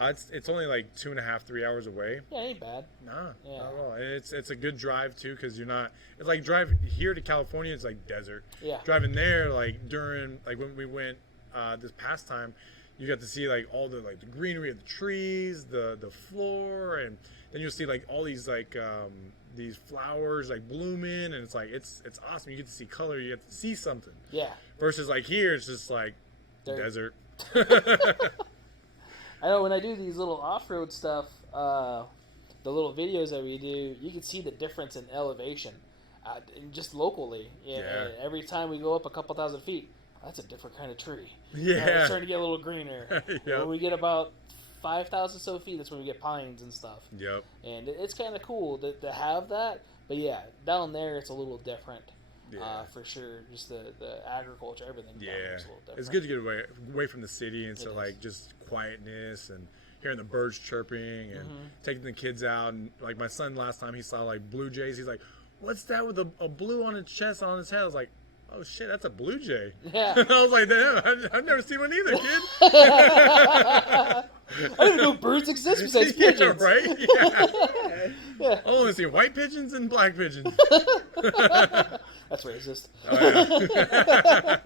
It's only like 2.5-3 hours away. Yeah, ain't bad. Nah, Yeah. not at all. And it's a good drive too, because you're not. It's like drive here to California. It's like desert. Yeah. Driving there, like during when we went this past time, you got to see like all the the greenery of the trees, the floor, and then you'll see like all these these flowers like blooming, and it's like it's awesome. You get to see color. You get to see something. Yeah. Versus like here, it's just like Dirt. desert. I know when I do these little off-road stuff, the little videos that we do, you can see the difference in elevation, just locally. Yeah. Yeah. Every time we go up a couple thousand feet, that's a different kind of tree. Yeah. It's starting to get a little greener. Yep. When we get about 5,000 so feet, that's when we get pines and stuff. Yep. And it's kind of cool to have that. But yeah, down there it's a little different. Yeah. For sure. Just the agriculture, everything down there Yeah, is a little different. it's good to get away from the city and It so is. like just quietness and hearing the birds chirping and Mhm. taking the kids out. And like my son last time, he saw like blue jays. He's like, "What's that with a blue on his chest on his head?" I was like, "Oh shit, that's a blue jay." Yeah. I was like, "Damn, I've never seen one either, kid." I didn't know birds exist besides Yeah, pigeons. right? Yeah. Yeah. I only see white pigeons and black pigeons. That's racist. Oh, yeah.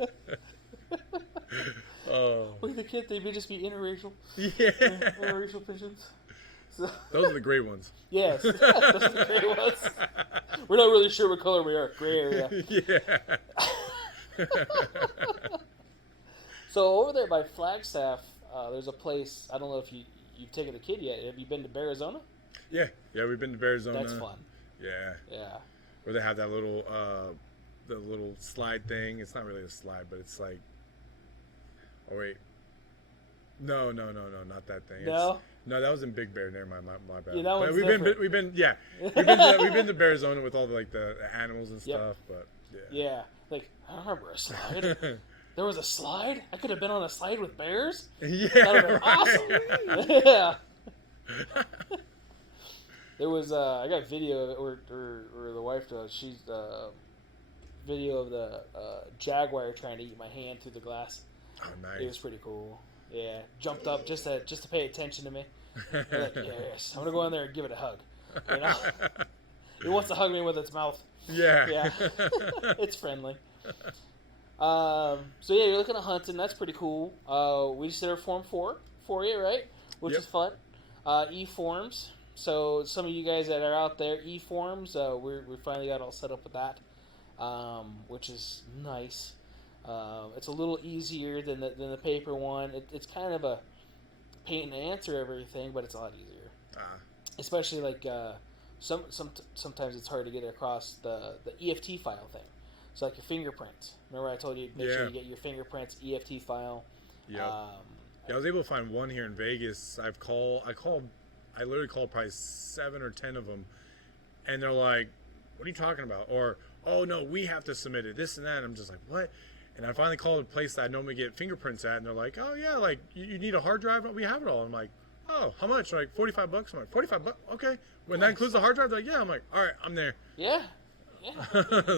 Oh. Look at the kid, they may just be interracial. Yeah. Interracial pigeons. So, Those are the gray ones. yes, those are the gray ones. We're not really sure what color we are. Gray area. Yeah. So over there by Flagstaff, there's a place. I don't know if you've taken the kid yet. Have you been to Arizona? Yeah, we've been to Arizona. That's fun. Yeah, Yeah. where they have that little, the little slide thing. It's not really a slide, but it's like, oh wait, no, not that thing. No? No, that was in Big Bear. Never mind, my bad. Yeah, that But one's we've different. been to Arizona with all the animals and Yep. stuff. But yeah, Yeah. Like, I remember a slide. There was a slide? I could have been on a slide with bears? yeah, That would have right. been awesome. Yeah. There was I got video of it, or the wife does. She's video of the jaguar trying to eat my hand through the glass. Oh, It was nice. pretty cool. Yeah, jumped up just to pay attention to me. I'm like, yes, I'm gonna go in there and give it a hug. You know, It wants to hug me with its mouth. Yeah. Yeah. It's friendly. So yeah, you're looking at hunting. That's pretty cool. We just did our Form 4 for you, right? Which Yep. is fun. E-forms. So some of you guys that are out there, e-forms, we finally got all set up with that, which is nice. It's a little easier than the paper one. It's kind of a pain to answer everything, but it's a lot easier. Especially like sometimes it's hard to get across the EFT file thing. So like your fingerprints. Remember I told you make sure you get your fingerprints EFT file. Yeah. I was able to find one here in Vegas. I literally called probably 7 or 10 of them, and they're like, "What are you talking about?" Or, "Oh no, we have to submit it. This and that." And I'm just like, "What?" And I finally called a place that I normally get fingerprints at, and they're like, "Oh yeah, like you need a hard drive? We have it all." I'm like, "Oh, how much?" They're like, $45. I'm like, $45? Okay. When that includes the hard drive, they're like, "Yeah." I'm like, "All right, I'm there." Yeah.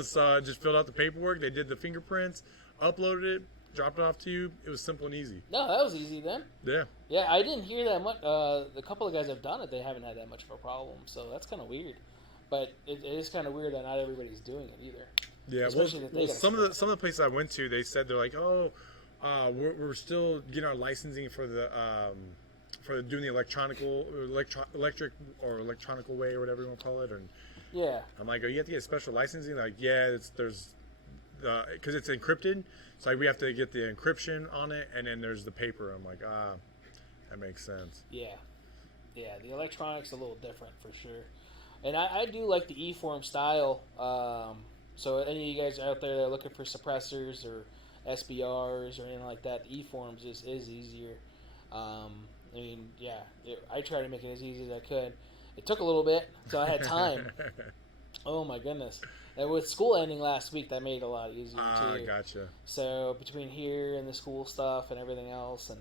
So I just filled out the paperwork. They did the fingerprints, uploaded it, dropped it off to you. It was simple and easy. No, that was easy then. Yeah. Yeah, I didn't hear that much. The couple of guys have done it, they haven't had that much of a problem. So that's kind of weird. But it is kind of weird that not everybody's doing it either. Yeah, Especially that they well gotta some of the places I went to, they said they're like, "Oh, we're still getting our licensing for doing the electric or electronical way or whatever you want to call it." And Yeah. I'm like, "Oh, you have to get special licensing?" They're like, "Yeah, because it's encrypted. It's like we have to get the encryption on it, and then there's the paper." I'm like, that makes sense. Yeah. Yeah, the electronics a little different for sure. And I do like the e-form style. So any of you guys out there that are looking for suppressors or SBRs or anything like that, the e-forms is easier. I mean, yeah, I tried to make it as easy as I could. It took a little bit, so I had time. Oh my goodness. And with school ending last week, that made it a lot easier too. Gotcha. So between here and the school stuff and everything else, and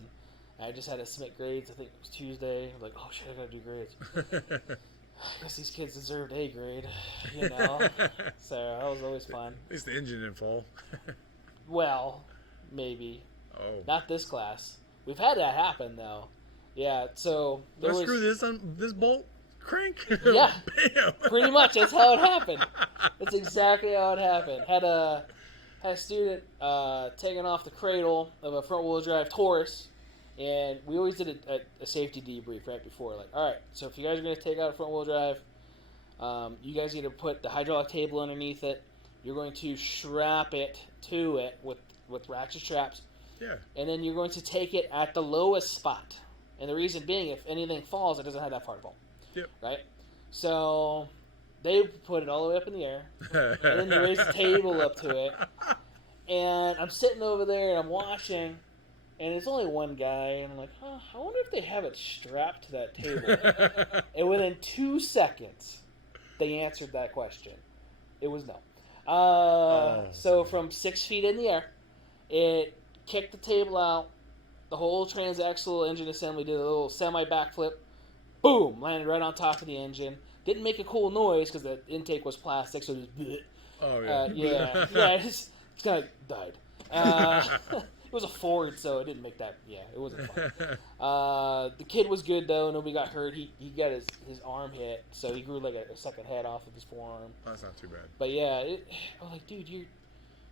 I just had to submit grades. I think it was Tuesday. I was like, oh shit, I gotta do grades. I guess these kids deserved A grade, you know. So that was always fun. At least the engine didn't fall. Well, maybe. Oh. Not this class. We've had that happen though. Yeah. So there was. Screw this on this bolt. Crank. Yeah. Bam. Pretty much. That's how it happened. That's exactly how it happened. Had a student taking off the cradle of a front wheel drive Taurus, and we always did a safety debrief right before. Like, all right, so if you guys are going to take out a front wheel drive, you guys need to put the hydraulic table underneath it. You're going to strap it to it with ratchet straps. Yeah. And then you're going to take it at the lowest spot. And the reason being, if anything falls, it doesn't have that far to fall. Yep. Right? So they put it all the way up in the air. And then they raised the table up to it. And I'm sitting over there and I'm watching. And it's only one guy. And I'm like, I wonder if they have it strapped to that table. And within 2 seconds, they answered that question. It was no. So from 6 feet in the air, it kicked the table out. The whole transaxle engine assembly did a little semi-backflip. Boom! Landed right on top of the engine. Didn't make a cool noise because the intake was plastic, so it just... bleh. Oh, yeah. Yeah, it just kind of died. It was a Ford, so it didn't make that... Yeah, it wasn't fun. The kid was good, though. Nobody got hurt. He got his arm hit, so he grew like a second head off of his forearm. That's not too bad. But yeah, I was like, dude,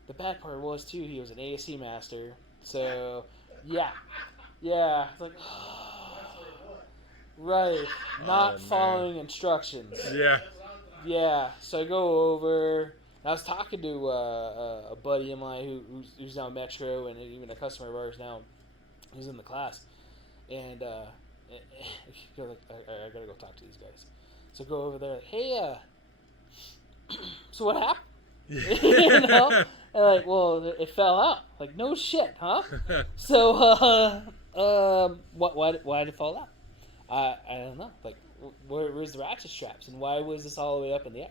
the bad part was, too, he was an ASC master. So, yeah. It's like... Right, not following instructions. Yeah. Yeah, so I go over. I was talking to a buddy of mine who's now Metro and even a customer of ours now, who's in the class, and you're like, I gotta go talk to these guys. So go over there, like, hey, so what happened? You know, and like, well, it fell out. Like, no shit, huh? So, why did it fall out? I don't know. Like, where's the ratchet straps, and why was this all the way up in the air?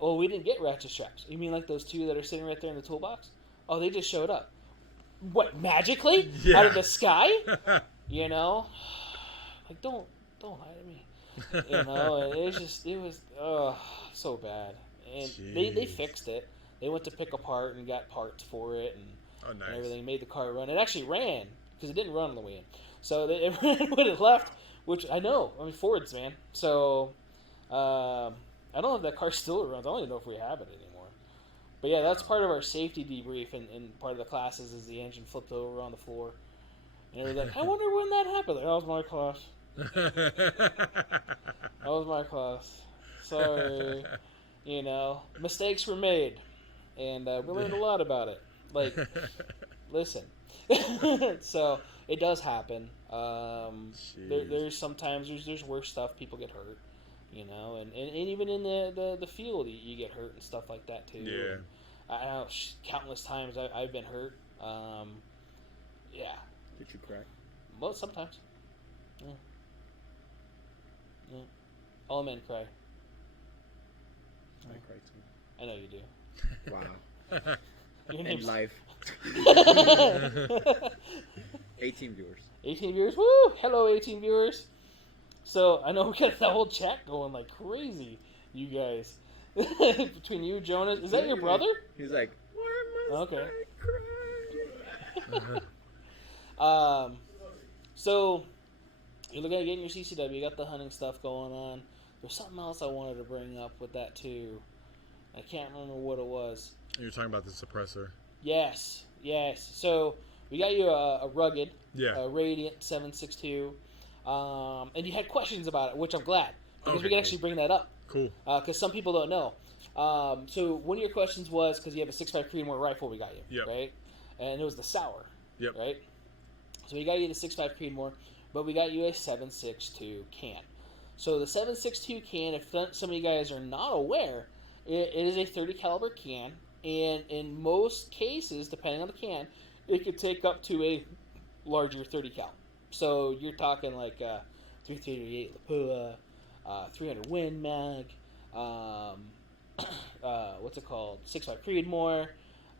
Oh, we didn't get ratchet straps. You mean like those two that are sitting right there in the toolbox? Oh, they just showed up. What, magically? Yeah. Out of the sky? You know? Like, don't lie to me. You know, it was so bad. And they fixed it. They went to pick apart and got parts for it and everything. Made the car run. It actually ran because it didn't run on the way in. So it ran when it left, which I know. I mean, Fords, man. So, I don't know if that car still runs. I don't even know if we have it anymore. But yeah, that's part of our safety debrief, and part of the classes is the engine flipped over on the floor. And they're like, I wonder when that happened. Like, that was my class. That was my class. Sorry. You know, mistakes were made. And we learned a lot about it. Like, listen. So, it does happen. There's sometimes, there's worse stuff. People get hurt. You know, and even in the field, you get hurt and stuff like that, too. Yeah. And I know countless times I've been hurt. Yeah. Did you cry? Well, sometimes. Yeah. Yeah. All men cry. I cry too. I know you do. Wow. Your In name's life. 18 viewers. 18 viewers. Woo! Hello, 18 viewers. So I know we got that whole chat going like crazy. You guys, between you, Jonas, is that your brother? He's like, why must Okay. I cry? So you're looking at getting your CCW. You got the hunting stuff going on. There's something else I wanted to bring up with that too. I can't remember what it was. You're talking about the suppressor. Yes. So we got you a rugged, Yeah. a Radiant 762, and you had questions about it, which I'm glad because Okay, we can actually bring that up Cool. because some people don't know. So one of your questions was because you have a 6.5 Creedmoor rifle, we got you, Yep. right? And it was the Sour, Yep. right? So we got you the 6.5 Creedmoor, but we got you a 7.62 can. So the 7.62 can, if some of you guys are not aware, it is a 30 caliber can, and in most cases, depending on the can, it could take up to a larger 30 cal. So you're talking like 338 Lapua, 300 Win Mag, what's it called? 6.5 Creedmoor,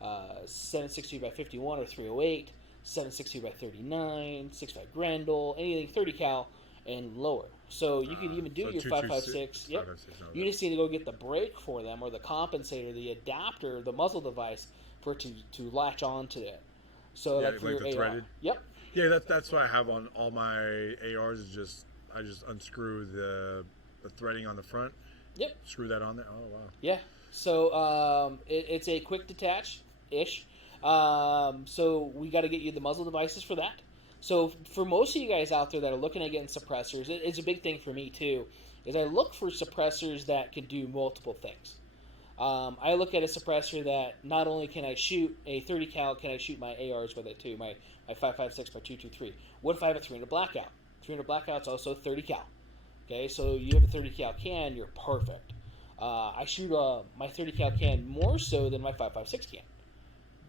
7.62 by 51 or 308, 7.62 by 39, 6.5 Grendel, anything 30 cal and lower. So you could even do So your 5.56. Yep. 5.56, no, You just need to go get the brake for them, or the compensator, the adapter, the muzzle device for it to latch onto it. So Yeah, like for like your the AR. threaded? Yep. Yeah, that's what I have on all my ARs. Is just I just unscrew the threading on the front. Yep. Screw that on there. Oh wow. Yeah. So it's a quick detach ish. So we got to get you the muzzle devices for that. So for most of you guys out there that are looking at getting suppressors, it's a big thing for me too. Is I look for suppressors that can do multiple things. I look at a suppressor that not only can I shoot a 30 cal, can I shoot my ARs with it too, my 5.56 by 223. What if I have a 300 blackout? 300 blackout's also 30 cal. Okay, so you have a 30 cal can, you're perfect. I shoot my 30 cal can more so than my 5.56 can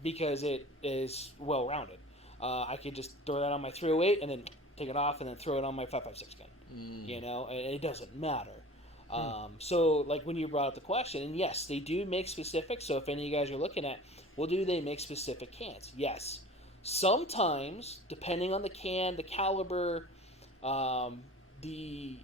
because it is well rounded. I could just throw that on my 308 and then take it off and then throw it on my 5.56 gun. You know, and it doesn't matter. So, like when you brought up the question, and yes, they do make specific. So, if any of you guys are looking at, well, do they make specific cans? Yes. Sometimes, depending on the can, the caliber, the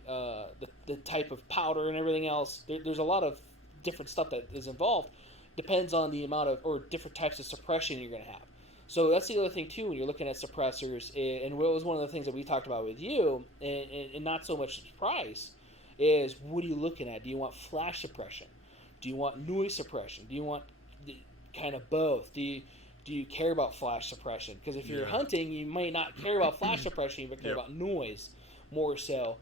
type of powder and everything else, there's a lot of different stuff that is involved. Depends on the amount of, or different types of suppression you're going to have. So that's the other thing too when you're looking at suppressors, and what was one of the things that we talked about with you, and not so much price, is what are you looking at? Do you want flash suppression? Do you want noise suppression? Do you want kind of both? Do you care about flash suppression? Because if you're hunting, you might not care about flash suppression, but care about noise more so.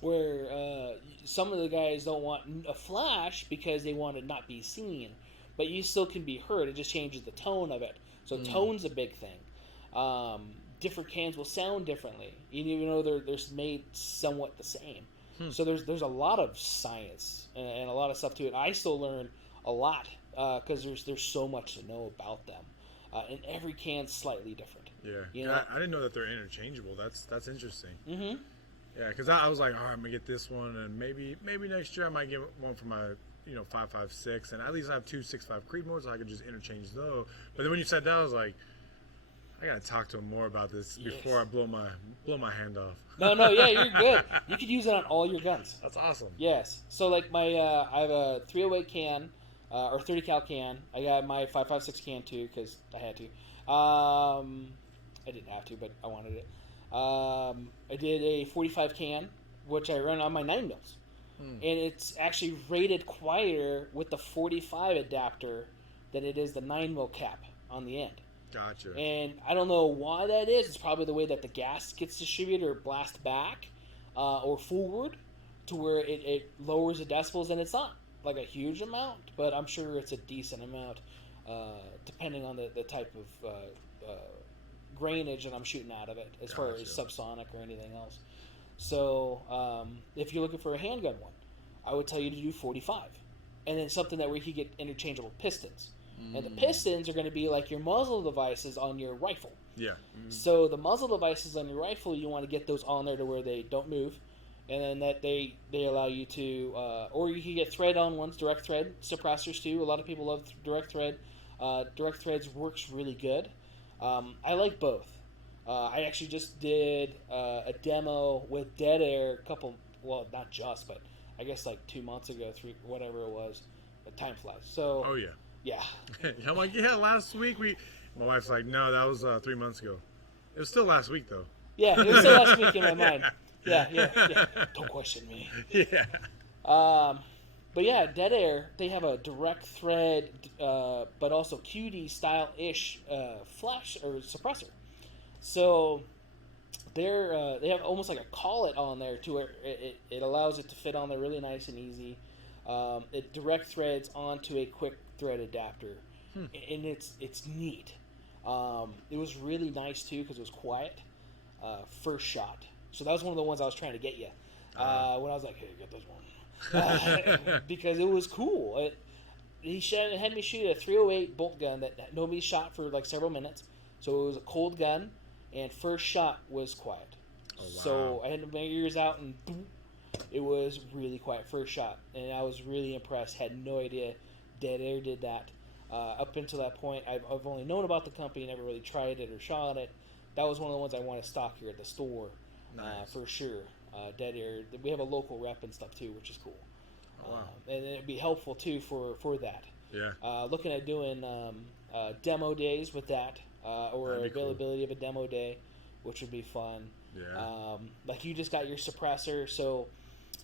Where some of the guys don't want a flash because they want to not be seen. But you still can be heard. It just changes the tone of it. So tone's a big thing. Different cans will sound differently, even though they're made somewhat the same. So there's a lot of science and a lot of stuff to it. I still learn a lot because there's so much to know about them. And every can's slightly different. Yeah. You know? I didn't know that they're interchangeable. That's interesting. Mm-hmm. Yeah, because I was like, all right, I'm gonna get this one, and maybe next year I might get one for my 5.56, and at least I have two 6.5 Creedmoors, so I could just interchange those. But then when you said that, I was like, I gotta talk to him more about this before I blow my hand off. No, yeah, you're good. You could use it on all your guns. That's awesome. Yes. So like my, I have a 308 can, or 30 cal can. I got my 5.56 can too because I had to. I didn't have to, but I wanted it. I did a 45 can, which I run on my 9 mils. and it's actually rated quieter with the 45 adapter than it is the 9mm cap on the end. Gotcha. And I don't know why that is. It's probably the way that the gas gets distributed or blast back or forward to where it lowers the decibels. And it's not like a huge amount, but I'm sure it's a decent amount depending on the type of grainage that I'm shooting out of it as far as subsonic or anything else. So if you're looking for a handgun one, I would tell you to do 45. And then something that where you can get interchangeable pistons. And the pistons are going to be like your muzzle devices on your rifle. Yeah. So the muzzle devices on your rifle, you want to get those on there to where they don't move. And then that they allow you to, or you can get thread-on ones, direct thread suppressors too. A lot of people love direct thread. Direct threads works really good. I like both. I actually just did a demo with Dead Air not just, but I guess like 2 months ago, whatever it was. But time flies. So. Oh, yeah. Yeah. I'm like, yeah, last week my wife's like, no, that was 3 months ago. It was still last week, though. Yeah, it was still last week in my mind. Yeah. Don't question me. Yeah. But yeah, Dead Air, they have a direct thread, but also QD style-ish flash or suppressor. So they have almost like a collet on there to where it allows it to fit on there really nice and easy. It direct threads onto a quick thread adapter, and it's neat. It was really nice too because it was quiet. First shot, so that was one of the ones I was trying to get you when I was like, "Hey, get this one," because it was cool. He had me shoot a 308 bolt gun that nobody shot for like several minutes, so it was a cold gun, and first shot was quiet. Oh, wow. So I had my ears out and boom. It was really quiet first shot, and I was really impressed. Had no idea Dead Air did that. Up until that point, I've only known about the company, never really tried it or shot it. That was one of the ones I want to stock here at the store, for sure. Dead Air. We have a local rep and stuff too, which is cool. Oh, wow. And it'd be helpful too for that. Yeah. Looking at doing demo days with that, or availability of a demo day, which would be fun. Yeah. Like you just got your suppressor, so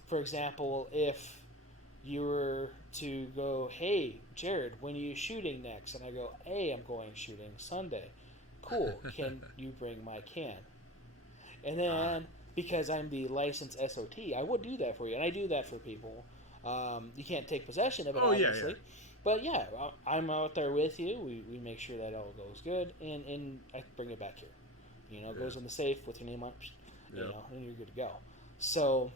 for example, if you were to go, hey, Jared, when are you shooting next? And I go, hey, I'm going shooting Sunday. Cool. Can you bring my can? And then, because I'm the licensed SOT, I would do that for you. And I do that for people. You can't take possession of it, obviously. Yeah. But yeah, I'm out there with you. We make sure that all goes good. And I bring it back here. It goes in the safe with your name on it, and you're good to go. So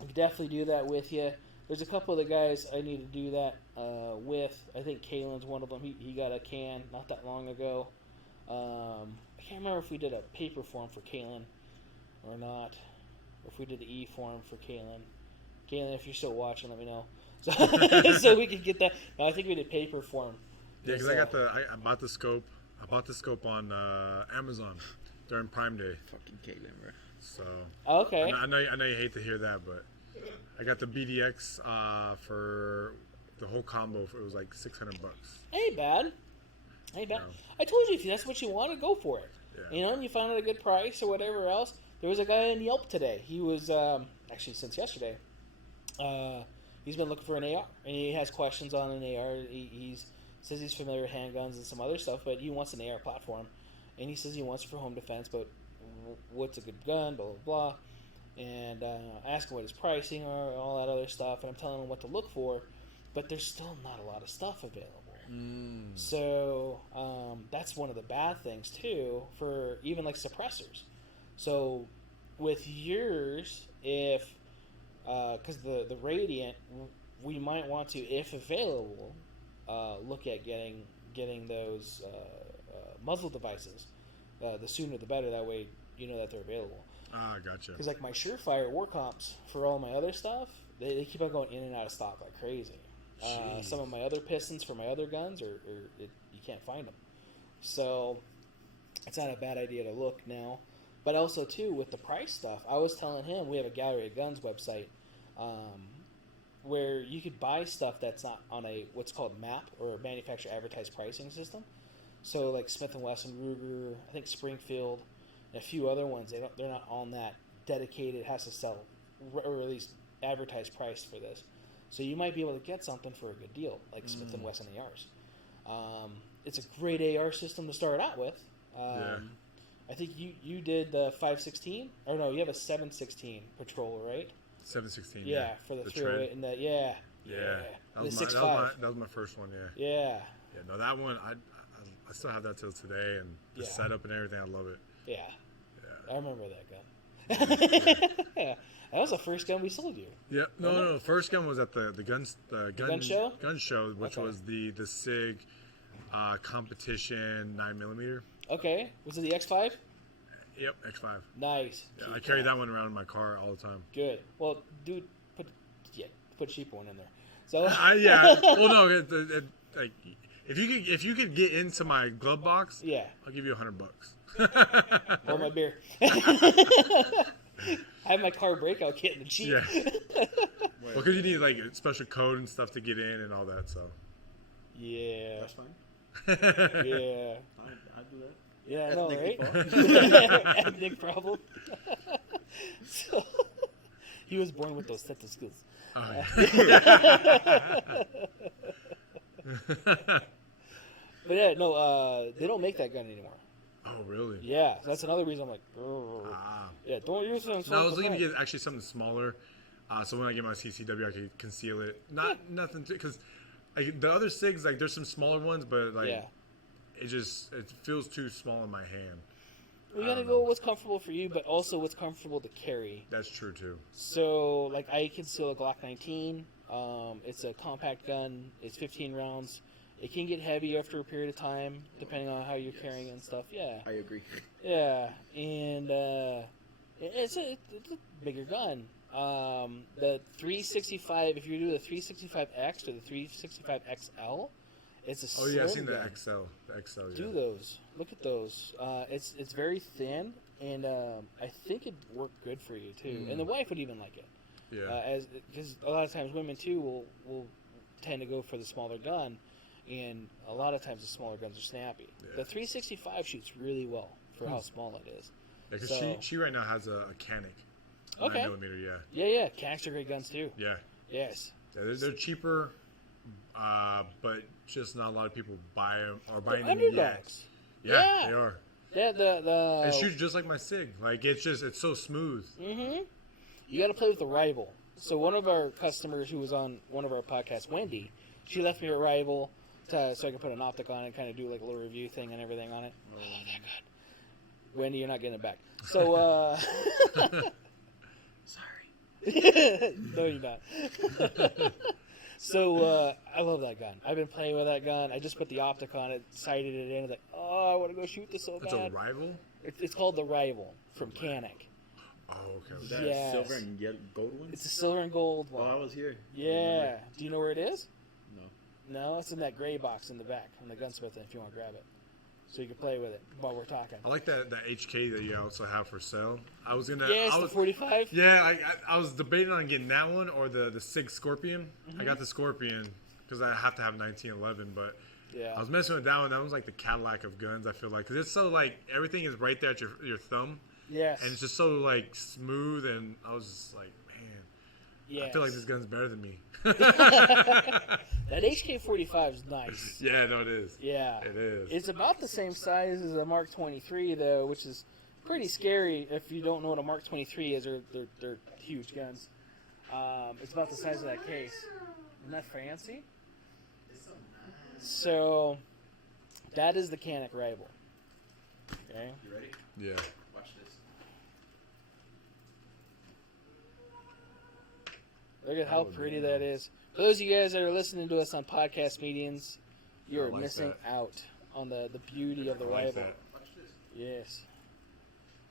I could definitely do that with you. There's a couple of the guys I need to do that with. I think Kalen's one of them. He got a can not that long ago. I can't remember if we did a paper form for Kalen or not, or if we did the e-form for Kalen. Kalen, if you're still watching, let me know. So we can get that. No, I think we did paper form. Yeah, because I bought the scope. I bought the scope on Amazon during Prime Day. Fucking Caitlin, bro. So. Okay. I know you hate to hear that, but I got the BDX for the whole combo. It was like $600. Ain't bad. No. I told you if that's what you want to go for it. Yeah. And you found it at a good price or whatever else. There was a guy in Yelp today. He was actually since yesterday. He's been looking for an AR, and he has questions on an AR. He says he's familiar with handguns and some other stuff, but he wants an AR platform, and he says he wants it for home defense. But what's a good gun? Blah blah blah. And I ask him what his pricing are, all that other stuff, and I'm telling him what to look for. But there's still not a lot of stuff available. So that's one of the bad things too for even like suppressors. So with yours, if because the Radiant, we might want to, if available, look at getting those muzzle devices. The sooner the better. That way you know that they're available. Ah, gotcha. Because like my Surefire war comps for all my other stuff, they keep on going in and out of stock like crazy. Some of my other pistons for my other guns, you can't find them. So it's not a bad idea to look now. But also, too, with the price stuff, I was telling him we have a Gallery of Guns website where you could buy stuff that's not on a what's called MAP, or a manufacturer advertised pricing system. So like Smith & Wesson, Ruger, I think Springfield, and a few other ones, they're not on that dedicated, has to sell, or at least advertised price for this. So you might be able to get something for a good deal, like Smith & Wesson ARs. It's a great AR system to start out with. I think you did the 5.16, or no, you have a 7.16 Patrol, right? 7.16. Yeah, for the 308 and the Yeah, that was, the that was my first one. Yeah. Yeah. Yeah. No, that one I still have that till today, and the setup and everything. I love it. Yeah. Yeah. I remember that gun. Yeah. That was the first gun we sold you. Yeah. No. The first gun was at the gun show? Gun show, which was the SIG competition 9mm. Okay. Was it the X5? Yep, X5. Nice. Yeah, I carry that one around in my car all the time. Good. Well, dude, put cheap one in there. So Well, no, like if you could get into my glove box, I'll give you $100. Or my beer. I have my car breakout kit in the Jeep. Yeah. Well, because you need like a special code and stuff to get in and all that. So. Yeah. That's fine. Yeah. I'd do that. Yeah, I know, right? Ethnic problem. So, he was born with those sets of skills. Oh, yeah. But yeah, no, they don't make that gun anymore. Oh, really? Yeah, so that's another reason I'm like, yeah, don't use them. No, I was looking to get actually something smaller, so when I get my CCW, I could conceal it. Nothing because like the other SIGs, like there's some smaller ones, but like it feels too small in my hand. We gotta go what's comfortable for you, but also what's comfortable to carry. That's true too. So, like, I conceal a Glock 19. It's a compact gun. It's 15 rounds. It can get heavy after a period of time, depending on how you're carrying it and stuff. Yeah. I agree. Yeah, and it's a bigger gun. The 365, if you do the 365X or the 365XL, it's a slim I've seen the gun. XL. The XL, yeah. Do those. Look at those. It's very thin, and I think it'd work good for you too. And the wife would even like it. Yeah. Because a lot of times women too will tend to go for the smaller gun, and a lot of times the smaller guns are snappy. Yeah. The 365 shoots really well for how small it is. Yeah, because she right now has a Canic. Okay. 9mm, Yeah. Canics are great guns too. Yeah. Yes. Yeah, they're cheaper, but just not a lot of people buy them or buying them Underdogs. yet. Yeah, they are. Yeah, the It shoots just like my SIG. Like it's so smooth. Mm-hmm. You got to play with the Rival. So one of our customers who was on one of our podcasts, Wendy, she left me a Rival so I could put an optic on it and kind of do like a little review thing and everything on it. I love that gun. Wendy, you're not getting it back. So, sorry. No, you're not. So, I love that gun. I've been playing with that gun. I just put the optic on it, sighted it in. I was like, oh, I want to go shoot this so bad. It's a Rival? It's called the Rival from Canic. Oh, okay. Is that Yes. silver and gold one? It's a silver and gold one. Oh, I was here. Yeah. Do you know where it is? No. No, it's in that gray box in the back on the gunsmith if you want to grab it. So you can play with it while we're talking. I like that HK that you also have for sale. I was gonna. Yeah, it's the 45. Yeah, I was debating on getting that one or the SIG Scorpion. I got the Scorpion because I have to have 1911, but Yeah. I was messing with that one. That one's like the Cadillac of guns. I feel like because it's so like everything is right there at your thumb. Yes. And it's just so like smooth, and I was just like, man, Yes. I feel like this gun's better than me. That HK-45 is nice. Yeah, no, it is. Yeah. It is. It's about the same size as a Mark 23 though, which is pretty scary if you don't know what a Mark 23 is. They're huge guns. It's about the size of that case. Isn't that fancy? So that is the Canic Rival. Okay. You ready? Yeah. Watch this. Look at how pretty that is. For those of you guys that are listening to us on podcast meetings, you're like missing out on the beauty of the I like Rival. that. Watch this. Yes.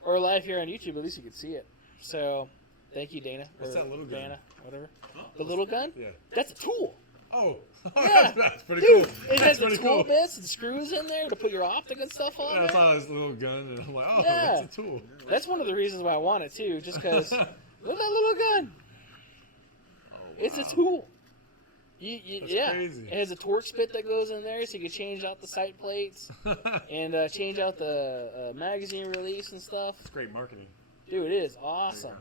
Or live here on YouTube, at least you can see it. So, thank you, Dana. What's or that little gun? Dana, whatever. Huh? The little gun? Yeah. That's a tool. Oh. Yeah. That's pretty Dude, cool. it has That's the pretty tool cool. bits and screws in there to put your optic and stuff on Yeah, I there. saw this little gun, and I'm like, oh, Yeah. that's a tool. That's one of the reasons why I want it, too, just because, look at that little gun. Oh, It's a wow. tool. That's Yeah, crazy. it has a torque spit that goes in there, so you can change out the sight plates and change out the magazine release and stuff. It's great marketing. Dude, it is awesome.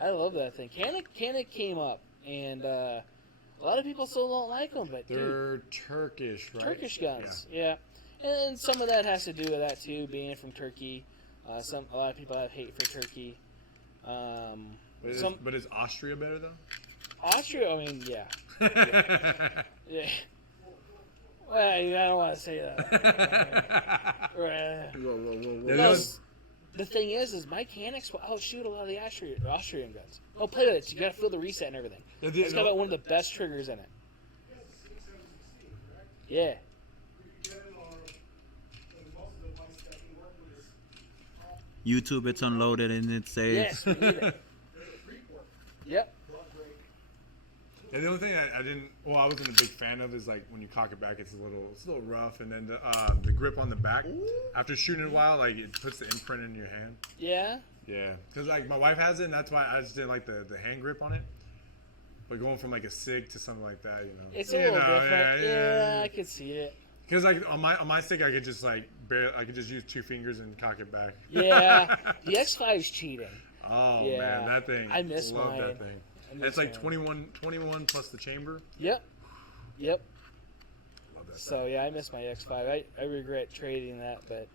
I love that thing. Canik came up, and a lot of people still don't like them, but They're Turkish, right? Turkish guns, yeah. And some of that has to do with that too, being from Turkey. A lot of people have hate for Turkey. But is Austria better though? Austria, I mean, yeah. Yeah. Well, I don't want to say that. Whoa. The thing is my Canics will outshoot a lot of the Austrian guns. Oh, play with it. You got to feel the reset and everything. It's got one of the best triggers in it. Yeah. YouTube, it's unloaded and it says. Yes, we need it. Yep. Yeah, the only thing I wasn't a big fan of is like when you cock it back, it's a little rough, and then the grip on the back after shooting it a while, like it puts the imprint in your hand. Yeah. Yeah, because like my wife has it, and that's why I just didn't like the hand grip on it. But going from like a SIG to something like that, it's a little different. Yeah, I could see it. Because like on my SIG, I could just use 2 fingers and cock it back. Yeah, the X5's cheating. Oh yeah. man, that thing! I miss love mine. that thing. It's like 21 plus the chamber. Yep. Love that. So yeah, I miss my X5. I regret trading that, but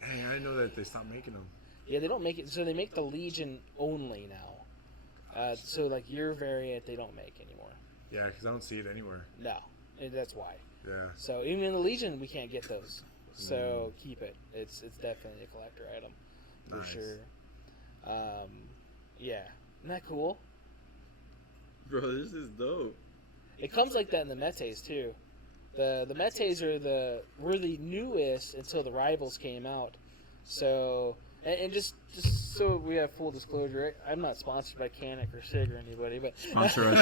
Dang, I didn't know that they stopped making them. yeah, they don't make it. So they make the Legion only now. So like your variant, they don't make anymore. Yeah, because I don't see it anywhere. No, and that's why. Yeah. So even in the Legion, we can't get those. So keep it. It's definitely a collector item for Nice. sure. Yeah, isn't that cool? Bro, this is dope. It comes like that in the Metes too. The Metes were the newest until the Rivals came out. So and just so we have full disclosure, I'm not sponsored by Canik or SIG or anybody, but Sponsor us.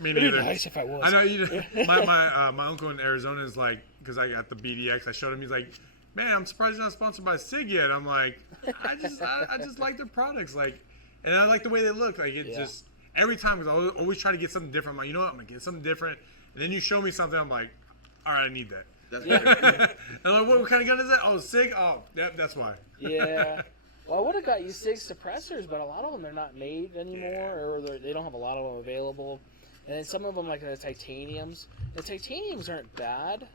Me it'd be neither. nice if I was. I know you. My uncle in Arizona is like, because I got the BDX. I showed him. He's like, man, I'm surprised you're not sponsored by SIG yet. I'm like, I just like their products, like, and I like the way they look. Like it just every time, because I always try to get something different. I'm like, you know what, I'm gonna get something different. And then you show me something, I'm like, all right, I need that. That's And I'm like, what kind of gun is that? Oh, SIG. Oh, yep, that's why. Yeah. Well, I would have got you SIG suppressors, but a lot of them are not made anymore, or they don't have a lot of them available. And then some of them, like the titaniums. The titaniums aren't bad,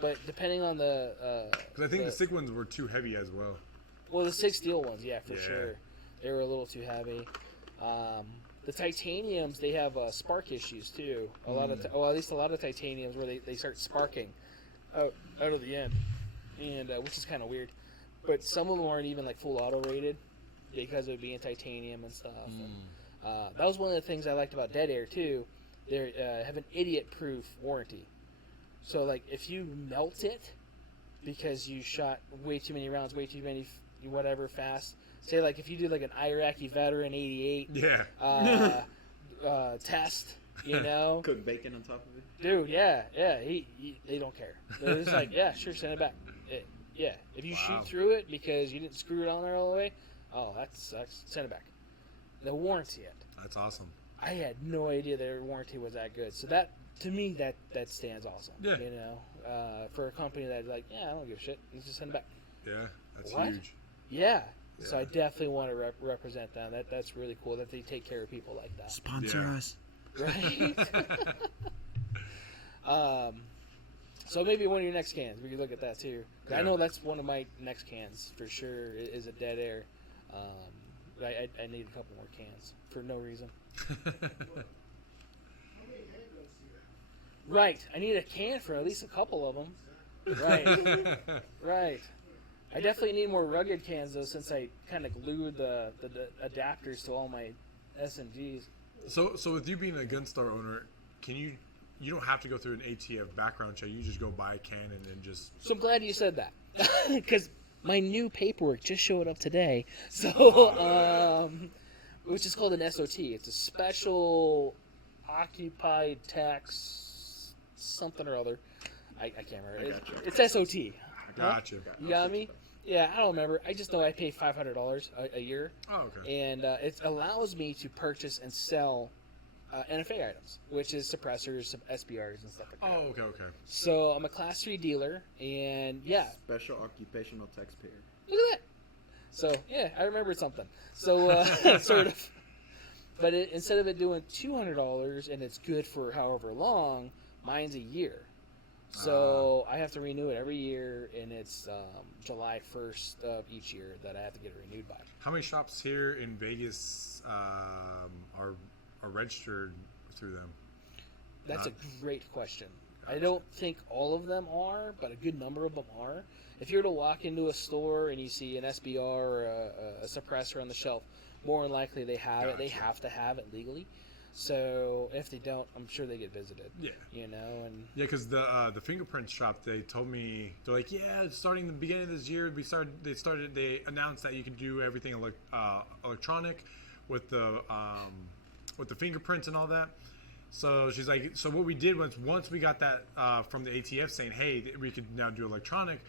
but depending on the... Because I think the SIG ones were too heavy as well. Well, the SIG steel ones, yeah, for Yeah. sure. They were a little too heavy. The titaniums, they have spark issues, too. At least a lot of titaniums where they start sparking out of the end, and which is kind of weird. But some of them aren't even like full auto rated because of it being titanium and stuff. And, that was one of the things I liked about Dead Air too. They have an idiot-proof warranty. So like if you melt it because you shot way too many rounds, way too many whatever fast. Say like if you do like an Iraqi veteran 88 test, you know, Cook bacon on top of it. dude, yeah, they don't care. They're just like, yeah, sure, send it back. Yeah, if you shoot through it because you didn't screw it on there all the way, that sucks. Send it back. The warranty it. That's awesome. I had no idea their warranty was that good. So that, to me, that stands awesome. Yeah. You know, for a company that's like, yeah, I don't give a shit. Let's just send it back. Yeah, that's What? huge. Yeah. So Yeah. I definitely want to represent them. That's really cool that they take care of people like that. Sponsor Yeah. us. Right? So maybe one of your next cans, we could look at that too. I know that's one of my next cans for sure. Is a Dead Air. I need a couple more cans for no reason. Right. I need a can for at least a couple of them. Right. Right. I definitely need more rugged cans though, since I kind of glued the adapters to all my SMGs. So with you being a gun store owner, you don't have to go through an ATF background check. You just go buy a can and then just. So I'm glad you said that, because my new paperwork just showed up today. So, which is called an SOT. It's a special occupied tax something or other. I can't remember. It's SOT. Gotcha. You got me? Yeah, I don't remember. I just know I pay $500 a year, Oh, okay. and it allows me to purchase and sell NFA items, which is suppressors, SBRs, and stuff like that. Oh, okay. So I'm a Class 3 dealer, and yeah, Special occupational taxpayer. look at that. So yeah, I remembered something. So sort of. But instead of it doing $200 and it's good for however long, mine's a year. So I have to renew it every year, and it's July 1st of each year that I have to get it renewed by. How many shops here in Vegas are registered through them? That's a great question. I don't think all of them are, but a good number of them are. If you were to walk into a store and you see an SBR or a suppressor on the shelf, more than likely they have it. They have to have it legally. So if they don't, I'm sure they get visited. Yeah. You know, and yeah, because the fingerprint shop, they told me, they're like, yeah, starting the beginning of this year, they announced that you can do everything electronic with the fingerprints and all that. So she's like, so what we did was once we got that from the ATF saying, hey, we could now do electronic,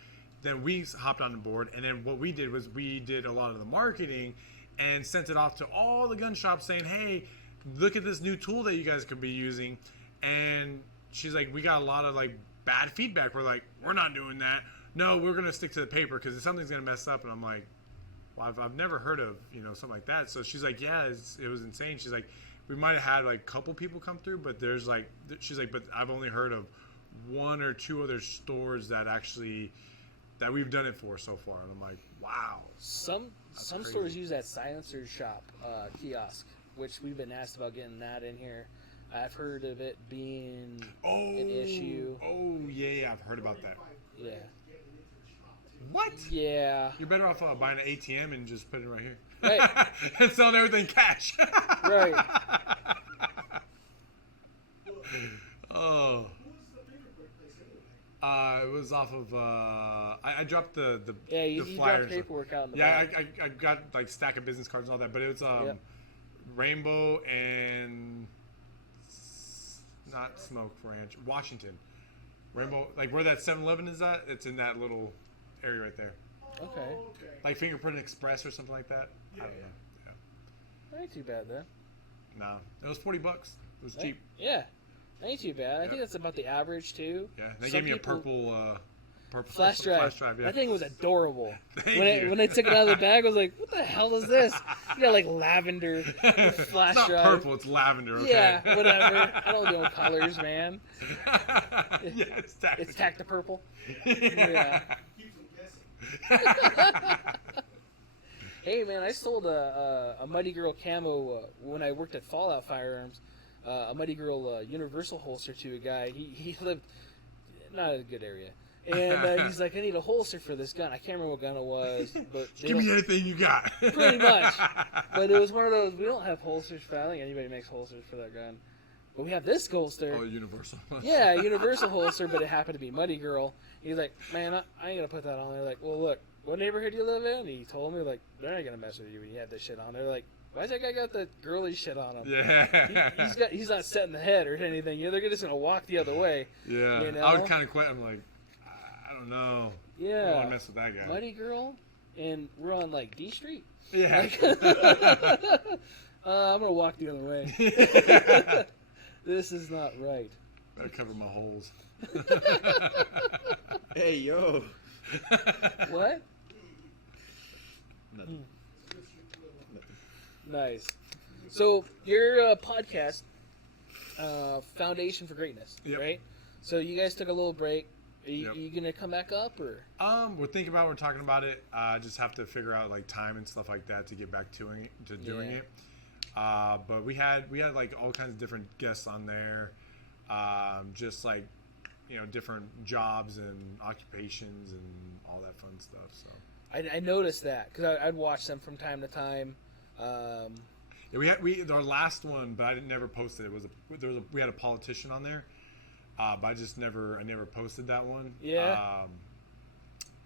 then we hopped on the board, and then what we did was we did a lot of the marketing and sent it off to all the gun shops saying, hey, look at this new tool that you guys could be using. And she's like, we got a lot of like bad feedback. We're like, we're not doing that. No, we're going to stick to the paper because something's going to mess up. And I'm like, well, I've never heard of, something like that. So she's like, yeah, it was insane. She's like, we might have had like a couple people come through, but there's like, she's like, but I've only heard of one or two other stores that we've done it for so far. And I'm like, wow. Some stores use that silencer shop kiosk, which we've been asked about getting that in here. I've heard of it being an issue. Oh, yeah, I've heard about that. Yeah. What? Yeah. You're better off buying an ATM and just putting it right here. Right. And selling everything cash. Right. Oh. It was off of. I dropped the you flyers. dropped paperwork out in the back. back. I got like stack of business cards and all that, but it was Rainbow and not Smoke Ranch, Washington. Rainbow, like where that 7-Eleven is at. It's in that little area right there. Okay. Like Fingerprint Express or something like that. Yeah. I don't know. Yeah. That ain't too bad then. No, it was $40. It was cheap. Yeah. That ain't too bad. I think that's about the average too. Yeah, they gave me a purple flash drive. Yeah. That thing was adorable. Thank you. When they took it out of the bag, I was like, "What the hell is this?" You got like lavender flash it's not drive. purple, it's lavender. Okay? Yeah, whatever. I don't know colors, man. Yeah, it's tacked. It's tacked to purple. Yeah. Keeps them guessing. Hey man, I sold a Muddy Girl camo when I worked at Fallout Firearms. A Muddy Girl universal holster to a guy. He lived not in a good area, and he's like, I need a holster for this gun. I can't remember what gun it was, but Give me anything you got. Pretty much. But it was one of those. We don't have holsters for. I don't think anybody makes holsters for that gun. But we have this holster. Oh, universal. Yeah, universal holster, but it happened to be Muddy Girl. He's like, man, I ain't gonna put that on. They're like, well, look, what neighborhood do you live in? And he told me, like, they're not gonna mess with you when you have this shit on. They're like, why's that guy got the girly shit on him? Yeah. He's not set in the head or anything. They're just gonna walk the other way. Yeah. You know? I would kind of quit. I'm like, I don't know. Yeah. I don't want to mess with that guy. Muddy Girl, and we're on like D Street. Yeah. Like, I'm gonna walk the other way. This is not right. Better cover my holes. Hey, yo. What? Nothing. Nice. So your podcast, Foundation for Greatness, Yep. right? So you guys took a little break. Are you, Yep. you gonna come back up or? We're thinking about it. We're talking about it. Just have to figure out like time and stuff like that to get back to doing Yeah. it. But we had like all kinds of different guests on there, just like different jobs and occupations and all that fun stuff. So I noticed that because I'd watch them from time to time. yeah, we our last one, but I never posted it. We had a politician on there, but I never posted that one. Yeah.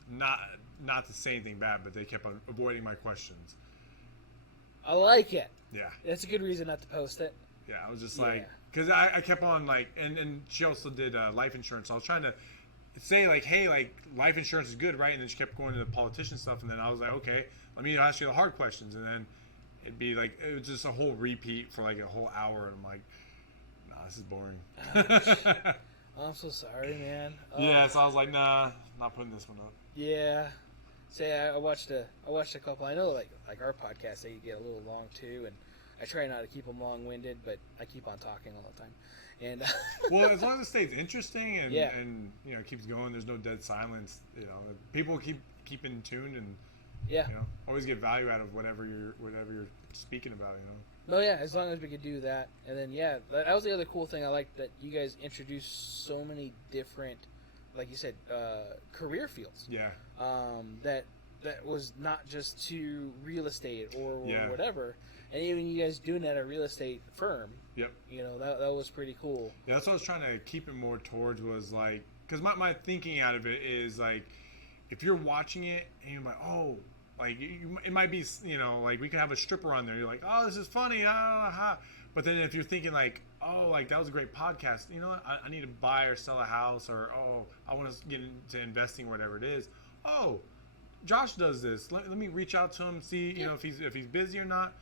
Not to say anything bad, but they kept on avoiding my questions. I like it. Yeah. That's a good reason not to post it. Yeah, I was just Yeah. like, because I kept on like, and she also did life insurance. So I was trying to say like, hey, like life insurance is good, right? And then she kept going to the politician stuff, and then I was like, okay, let me ask you the hard questions, and then it'd be like it was just a whole repeat for like a whole hour, and I'm like, nah, this is boring. Oh, I'm so sorry, man. Oh, Yeah, so I was like, nah, not putting this one up. Yeah. Say I watched a couple. I know like our podcast, they get a little long too, and I try not to keep them long-winded, but I keep on talking all the time. And well, as long as it stays interesting and Yeah. and keeps going, there's no dead silence. People keep in tune and yeah. always get value out of whatever you're speaking about. No, yeah, as long as we could do that. And then, yeah, that was the other cool thing I liked, that you guys introduced so many different, like you said, career fields. Yeah. That was not just to real estate or Yeah. whatever. And even you guys doing that at a real estate firm. Yep. That was pretty cool. Yeah, that's what I was trying to keep it more towards, was like, because my thinking out of it is like, if you're watching it and you're like, oh, like it might be, like we could have a stripper on there. You're like, oh, this is funny. But then if you're thinking like, oh, like that was a great podcast. You know what? I need to buy or sell a house, or oh, I want to get into investing, whatever it is. Oh, Josh does this. Let me reach out to him, see if he's busy or not.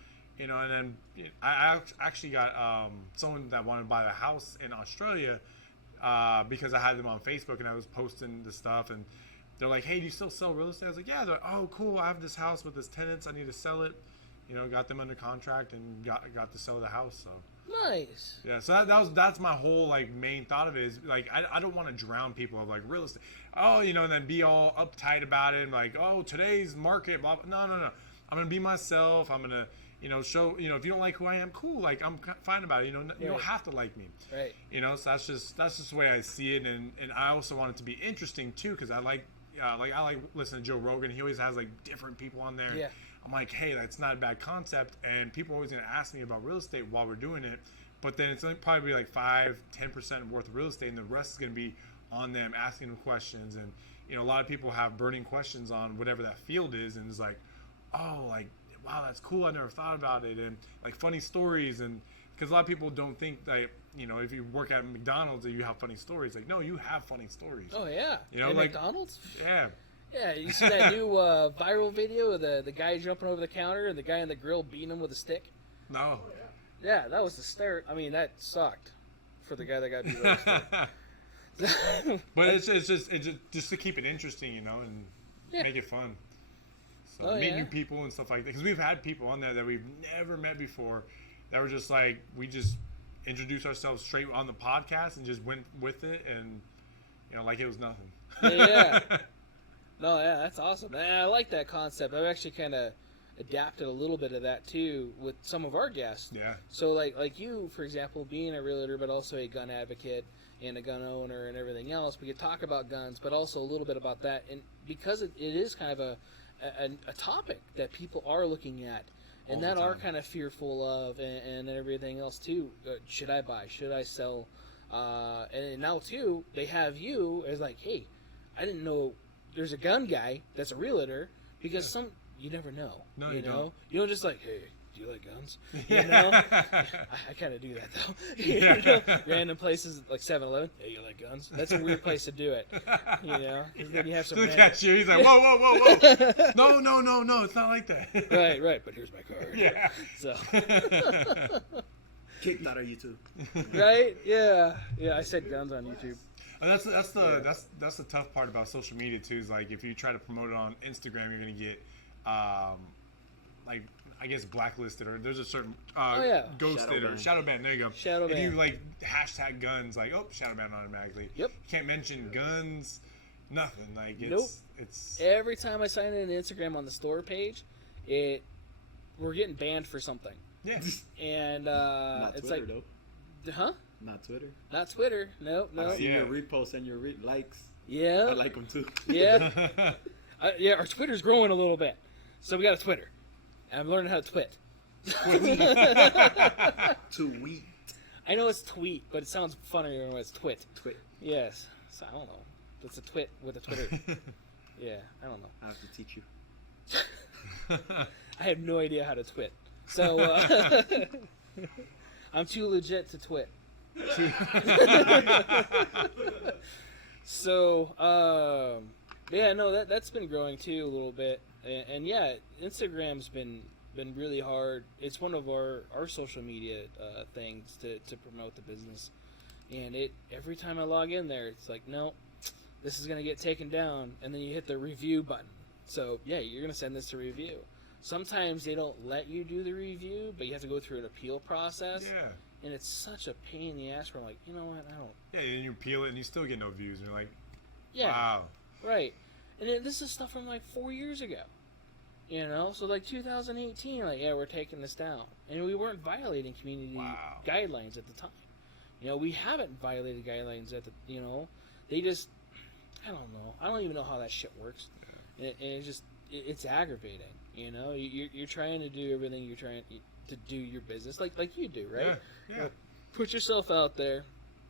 And then I actually got someone that wanted to buy a house in Australia because I had them on Facebook and I was posting the stuff, and they're like, hey, do you still sell real estate? I was like, yeah. They're like, oh, cool. I have this house with this tenants. I need to sell it. Got them under contract and got to sell the house. So Nice. yeah. So that's my whole like main thought of it, is like I don't want to drown people of like real estate. Oh, and then be all uptight about it and like, oh, today's market. Blah, blah. No. I'm gonna be myself. I'm gonna show. If you don't like who I am, cool. Like I'm fine about it. You don't have to like me. Right. So that's just the way I see it, and I also want it to be interesting too, because I like listening to Joe Rogan. He always has like different people on there. Yeah. I'm like, hey, that's not a bad concept, and people are always gonna ask me about real estate while we're doing it, but then it's probably like 5-10% worth of real estate, and the rest is gonna be on them asking them questions, and a lot of people have burning questions on whatever that field is, and it's like, oh, like, wow, that's cool. I never thought about it, and like funny stories, and because a lot of people don't think that if you work at McDonald's that you have funny stories. Like, no, you have funny stories. Oh yeah. Like McDonald's. Yeah. Yeah, you see that new viral video of the guy jumping over the counter and the guy on the grill beating him with a stick? No. Yeah, that was the start. I mean, that sucked for the guy that got beat with a stick. But it's just to keep it interesting, and make it fun. So meet new people and stuff like that. Because we've had people on there that we've never met before that were just like, we just introduced ourselves straight on the podcast and just went with it, and like it was nothing. Yeah. No, yeah, that's awesome. And I like that concept. I've actually kind of adapted a little bit of that too with some of our guests. Yeah. So like you, for example, being a realtor but also a gun advocate and a gun owner and everything else, we could talk about guns, but also a little bit about that. And because it is kind of a topic that people are looking at and that are kind of fearful of, and everything else too. Should I buy? Should I sell? And now too, they have you as like, hey, I didn't know there's a gun guy that's a realtor, because you never know. No, you don't. You don't just like, hey, do you like guns? I kind of do that though. Random places like 7-Eleven. Hey, you like guns? That's a weird place to do it. Because then you have some. Look at you. He's like, whoa. No, it's not like that. Right. But here's my card. Yeah. So. Kicked out of YouTube. Right? Yeah. I said guns on YouTube. And that's the tough part about social media too. Is like, if you try to promote it on Instagram, you're gonna get like, I guess, blacklisted, or there's a certain ghosted or shadow ban. There you go. Shadow ban. If you like hashtag guns, like, oh, shadow ban automatically. Yep. You can't mention guns, nothing. Like, it's every time I sign in Instagram on the store page, we're getting banned for something. Yeah. And Not it's Twitter, like, though. huh? Not Twitter. Not Twitter. No. I see Yeah. your reposts and your likes. Yeah. I like them too. Yeah. Our Twitter's growing a little bit, so we got a Twitter. And I'm learning how to twit. Tweet. I know it's tweet, but it sounds funnier when it's twit. Twit. Yes. So I don't know. It's a twit with a Twitter. Yeah, I don't know. I have to teach you. I have no idea how to twit. So I'm too legit to twit. So that's been growing too a little bit, and yeah, Instagram's been really hard. It's one of our social media things to promote the business, and every time I log in there, it's like, no, this is gonna get taken down, and then you hit the review button. So yeah, you're gonna send this to review. Sometimes they don't let you do the review, but you have to go through an appeal process. Yeah. And it's such a pain in the ass where I'm like, you know what, I don't. Yeah, and you peel it and you still get no views. And you're like, Yeah. wow. Right. And then this is stuff from like 4 years ago. You know? So like 2018, like, yeah, we're taking this down. And we weren't violating community guidelines at the time. You know, we haven't violated guidelines at the, you know, they just, I don't know. I don't even know how that shit works. And it's just, it's aggravating. You know, you're trying to do everything you're trying to do your business like you do, right? Yeah. You know, put yourself out there,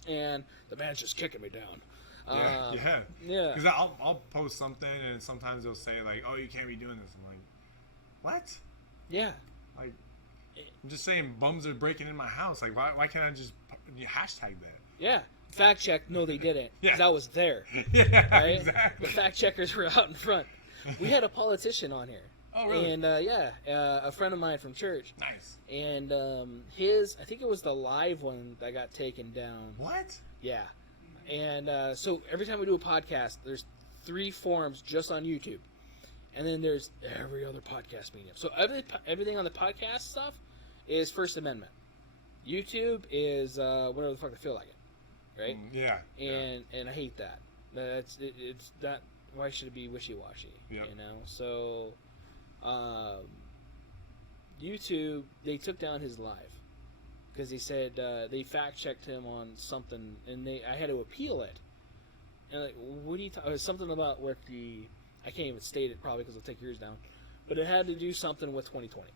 and the man's just kicking me down. Yeah. Yeah. Because I'll post something and sometimes they'll say like, "Oh, you can't be doing this." I'm like, "What?" Yeah. Like, I'm just saying, bums are breaking in my house. Like, why can't I just hashtag that? Yeah. Fact check. No, they didn't. Yeah. 'Cause I was there. Yeah, Right? exactly. The fact checkers were out in front. We had a politician on here. Oh, really? And a friend of mine from church. Nice. And I think it was the live one that got taken down. What? Yeah. And so every time we do a podcast, there's 3 forums just on YouTube. And then there's every other podcast medium. So everything on the podcast stuff is First Amendment. YouTube is whatever the fuck they feel like it. Right? Yeah. And I hate that. It's not, why should it be wishy-washy? Yep. You know? So YouTube, they took down his live. Because they said they fact-checked him on something, and I had to appeal it. And like, what do you it was something about what I can't even state it probably because it'll take yours down, but it had to do something with 2020.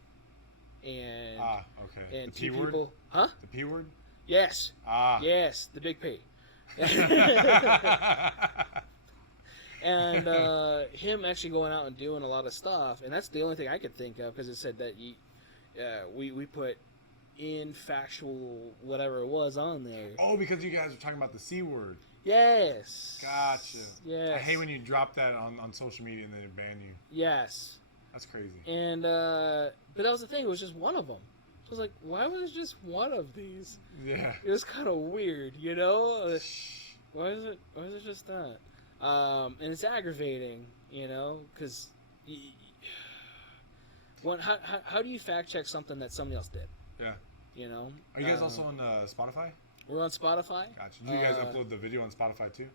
And okay. And The P 2 word? people, huh? The P word? Yes. Ah. Yes, the big P. And him actually going out and doing a lot of stuff, and that's the only thing I could think of because it said that we put in factual whatever it was on there. Oh, because you guys were talking about the C word. Yes. Gotcha. Yes. I hate when you drop that on social media and then it ban you. Yes. That's crazy. And but that was the thing. It was just one of them. So I was like, why was it just one of these? Yeah. It was kind of weird, you know. Why is it just that? And it's aggravating, you know, because how do you fact check something that somebody else did? Yeah. You know. Are you guys also on Spotify? We're on Spotify. Gotcha. Do you guys upload the video on Spotify too?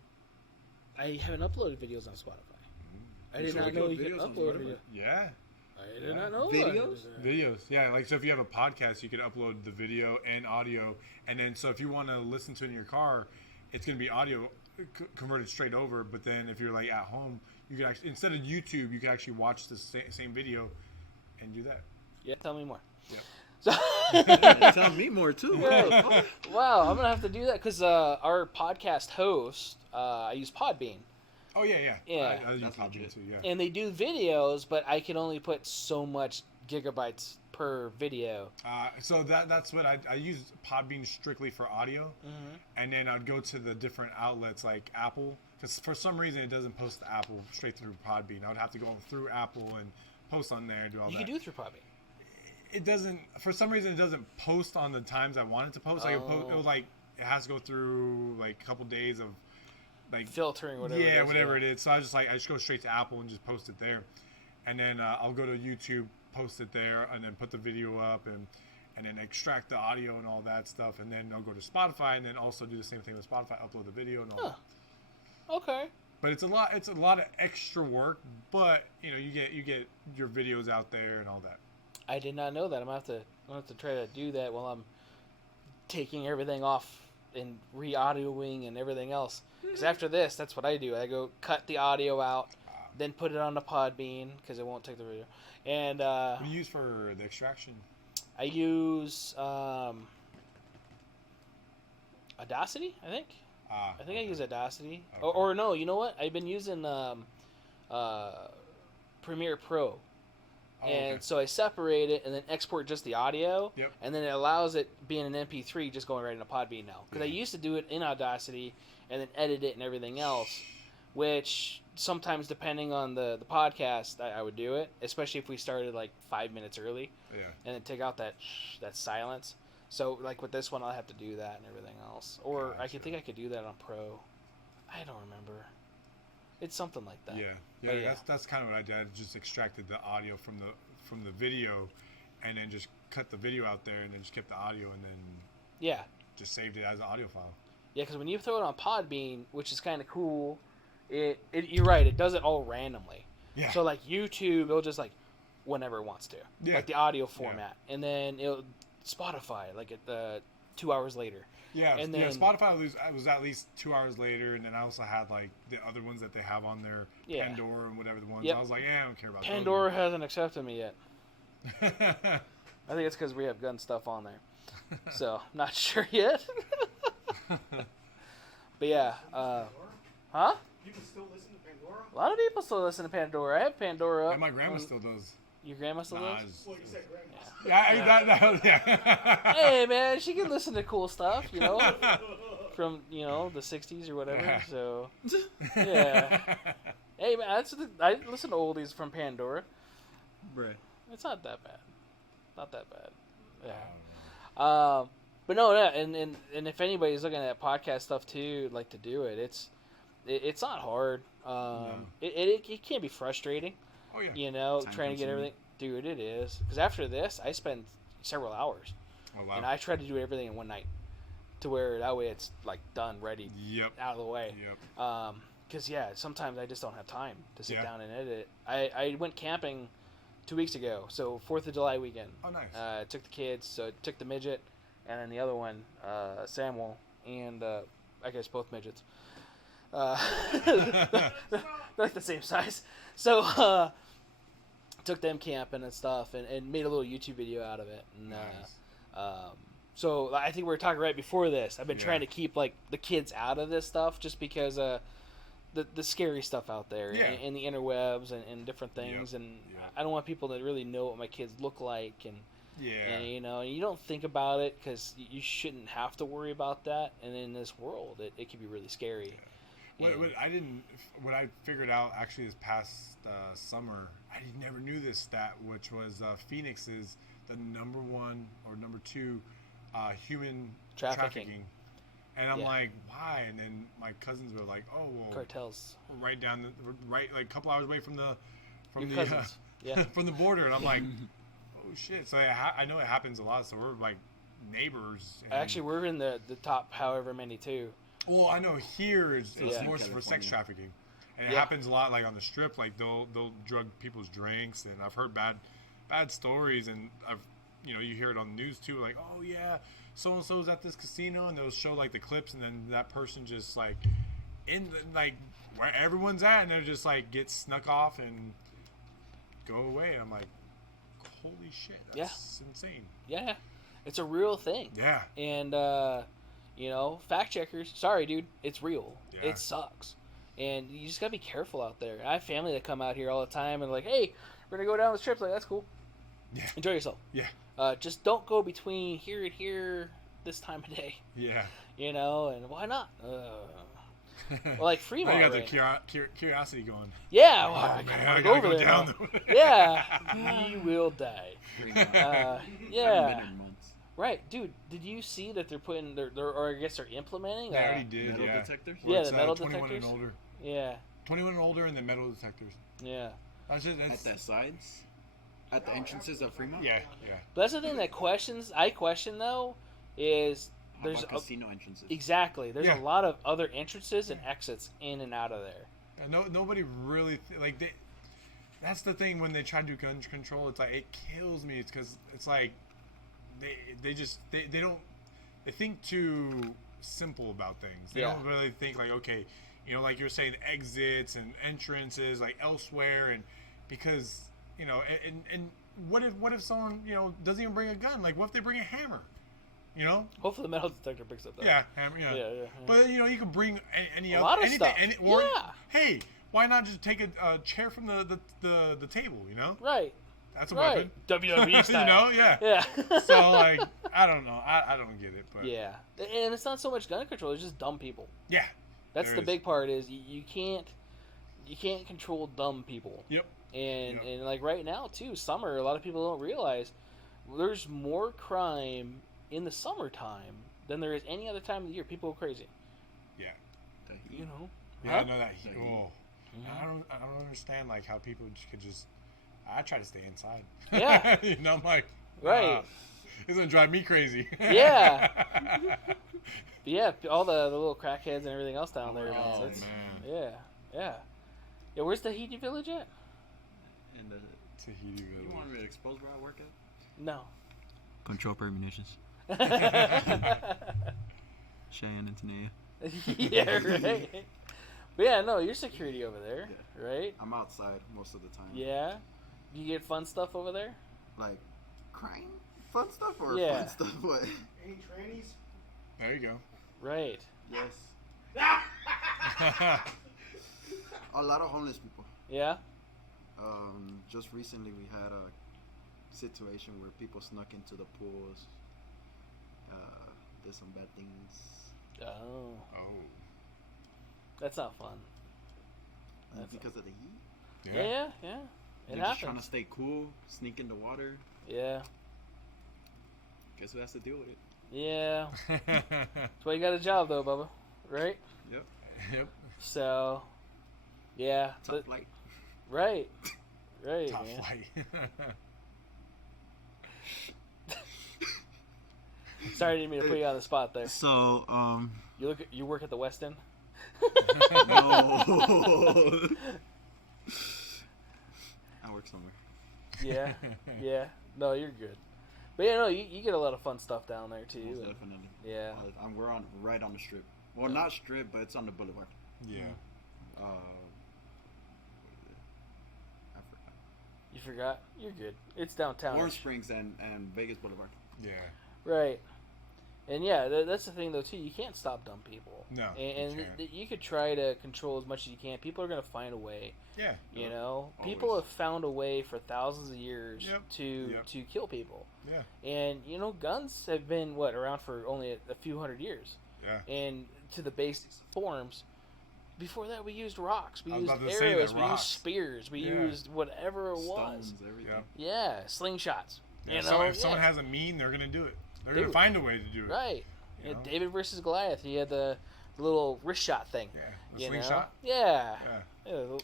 I haven't uploaded videos on Spotify. I did not know you could upload videos. Yeah. I did not know Videos? that. Videos. Yeah, like so if you have a podcast, you could upload the video and audio, and then so if you want to listen to it in your car, it's going to be audio converted straight over. But then if you're like at home, you could actually, instead of YouTube, you could actually watch the same video and do that. Yeah, tell me more. Yeah. Tell me more too. Right. Wow, I'm gonna have to do that because our podcast host, I use Podbean. Oh yeah. Yeah. I use That's Podbean legit. too. Yeah. And they do videos, but I can only put so much gigabytes per video. So that's what I use Podbean strictly for audio, and then I'd go to the different outlets like Apple, because for some reason it doesn't post to Apple straight through Podbean. I would have to go through Apple and post on there and do all You that. can do it through Podbean. It doesn't, for some reason, it doesn't post on the times I want it to post. Like it was like it has to go through like a couple days of like Filtering, whatever. yeah, it is, whatever it is. So I just go straight to Apple and just post it there, and then I'll go to YouTube, post it there, and then put the video up and then extract the audio and all that stuff, and then I'll go to Spotify and then also do the same thing with Spotify, upload the video and all that. Okay. But it's a lot of extra work, but you know you get your videos out there and all that. I did not know that. I'm gonna have to try to do that while I'm taking everything off and re-audioing and everything else. Because after this, that's what I do. I go cut the audio out, then put it on the Podbean because it won't take the video. And What do you use for the extraction? I use Audacity, I think. I think I use Audacity. Okay. Or no, you know what? I've been using Premiere Pro. And so I separate it and then export just the audio. Yep. And then it allows it being an MP3 just going right into Podbean now. Because I used to do it in Audacity and then edit it and everything else. Which sometimes, depending on the podcast, I would do it. Especially if we started like 5 minutes early. Yeah. And then take out that silence. So like with this one, I'll have to do that and everything else. Or I Gotcha. think I could do that on Pro. I don't remember. It's something like that. Yeah, But yeah. That's kind of what I did. I just extracted the audio from the video, and then just cut the video out there, and then just kept the audio, and then Yeah. just saved it as an audio file. Yeah, because when you throw it on Podbean, which is kind of cool, you're right. It does it all randomly. Yeah. So like YouTube, it'll just like whenever it wants to, Yeah. like the audio format, and then it'll Spotify like at the 2 hours later. Yeah, And yeah. then- Spotify was at least 2 hours later, and then I also had like the other ones that they have on there, Yeah. Pandora and whatever the ones. Yep. I was like, yeah, I don't care about Pandora hasn't accepted me yet. those. I think it's because we have gun stuff on there, so not sure yet. But yeah, huh? People still listen to Pandora? A lot of people still listen to Pandora. I have Pandora. And my grandma on- still does. Your grandma still Nah, does? it's- Well, you said grandma. yeah. Hey man, she can listen to cool stuff, from the '60s or whatever. Yeah. So yeah. Hey man, I listen to oldies from Pandora. Bruh. It's not that bad. Not that bad. Yeah. But no, yeah, and if anybody's looking at podcast stuff too, like to do it, it's not hard. It can be frustrating, Oh yeah. Time trying to get consuming. everything. Dude, it is. Because after this, I spend several hours, Oh wow. and I try to do everything in one night, to where that way it's like done, ready, Yep. out of the way. Yep. Because sometimes I just don't have time to sit Yeah. down and edit. I went camping 2 weeks ago, so 4th of July weekend. Oh nice. Took the kids, so I took the midget, and then the other one, Samuel, and I guess both midgets. They're like the same size. So took them camping and stuff, and made a little YouTube video out of it. And Nice. so I think we were talking right before this. I've been Yeah. trying to keep like the kids out of this stuff, just because the scary stuff out there, Yeah. and the interwebs and different things, Yep. and Yep. I don't want people to really know what my kids look like, and Yeah. you don't think about it because you shouldn't have to worry about that. And in this world, it can be really scary. What I figured out actually this past summer, I never knew this stat, which was Phoenix is the number 1 or number 2 human Trafficking. And I'm Yeah. like, why? And then my cousins were like, oh, well, Cartels. we're right like a couple hours away from the Your cousins. Yeah. from the border, and I'm like, oh shit. So I know it happens a lot. So we're like neighbors. And, Actually, we're in the top however many too. well, I know here it's Yeah. more for sex California. trafficking, and it Yeah. happens a lot. Like on the strip, like they'll drug people's drinks, and I've heard bad stories, and you hear it on the news too. Like, oh yeah, so and so's at this casino, and they'll show like the clips, and then that person just like like where everyone's at, and they're just like get snuck off and go away. I'm like, holy shit, that's insane. Yeah. It's a real thing. Yeah. And fact checkers, sorry dude, it's real. Yeah. It sucks. And you just gotta be careful out there. I have family that come out here all the time and like, hey, we're gonna go down the strip. Like, that's cool. Yeah. Enjoy yourself. Yeah. Just don't go between here and here this time of day. Yeah. And why not? Well, like Fremont. I got right the now. curiosity going. Yeah, Oh, well, I man, gotta I go gotta over go there. down now. the- Yeah, you will die. Fremont. Yeah. Haven't been in months. Right, dude. Did you see that they're putting or I guess they're implementing? They already did, Metal yeah. detectors? Yeah, It's, the metal 21 detectors. and older. Yeah, 21 and older, and then metal detectors. yeah. That's just, At the sides? At the entrances of Fremont? yeah. But that's the thing that I question though, is How there's about casino entrances? exactly there's Yeah. a lot of other entrances and exits in and out of there. And nobody really that's the thing when they try to do gun control. It's like it kills me. It's because it's like they don't think too simple about things. They Yeah. don't really think like, okay, like you're saying, exits and entrances like elsewhere, and because and what if someone doesn't even bring a gun? Like what if they bring a hammer? Hopefully, the metal detector picks up that. Yeah, hammer. Yeah. Yeah. But you can bring any A other lot of anything. stuff. Or, Yeah. Hey, why not just take a chair from the table? Right. That's a Right. weapon. WWE style. Yeah. Yeah. So like, I don't know. I don't get it, but Yeah, and it's not so much gun control; it's just dumb people. yeah. That's There the is. big part. Is you can't control dumb people. Yep. And Yep. and like right now too, summer. A lot of people don't realize there's more crime in the summertime than there is any other time of the year. People go crazy. Yeah. The heat. Yeah, Huh? I know that. The heat. Oh, I don't understand like how people could just. I try to stay inside. Yeah. I'm like, Right. It's gonna drive me crazy. Yeah. Yeah, all the little crackheads and everything else down there. Oh, That's- man. Yeah. Yeah, where's Tahiti Village at? And Tahiti you Village. want me to expose where I work at? No. Control per Munitions. Cheyenne and Tanea. Yeah, right. But yeah, no, you're security over there, right? I'm outside most of the time. Yeah. You get fun stuff over there? Like crime, fun stuff, or Yeah. fun stuff. What? Any trannies? There you go. Right. Yes. A lot of homeless people. Yeah. Just recently we had a situation where people snuck into the pools. Did some bad things. Oh. Oh. That's not fun. That's Because of the heat. Yeah. It They're just trying to happens. stay cool, sneak in the water. Yeah. Guess who has to deal with it? Yeah. That's why you got a job, though, Bubba. Right? Yep. Yep. So, yeah. Tough flight. Right. Right, Top man. flight. Sorry, I didn't mean to put you on the spot there. So, You work at the West End? no. I work somewhere. Yeah. Yeah. No, you're good. But yeah, no, you get a lot of fun stuff down there too. Most and- definitely. Yeah. We're right on the strip. Well, not strip, but it's on the boulevard. Yeah. What is it? I forgot. You forgot? You're good. It's downtown. Warm Springs and Vegas Boulevard. Yeah. Right. And yeah, that's the thing though too. You can't stop dumb people. No, And you can't. you could try to control as much as you can. People are gonna find a way. Yeah. You know, Always. people have found a way for thousands of years Yep. to Yep. to kill people. Yeah. And you know, guns have been around for only a few hundred years. Yeah. And to the basic forms. Before that, we used rocks. We I was used about to say that, arrows. We used rocks. spears. We Yeah. used whatever it was. Stones, everything. Yeah. Yeah, slingshots. Yeah, You if know, someone, if someone yeah. has a mean, they're gonna do it. They're Dude. gonna find a way to do it. Right. You Yeah, know? David versus Goliath. He had the little wrist shot thing. Yeah. The You know? slingshot. Yeah. Yeah. Yeah,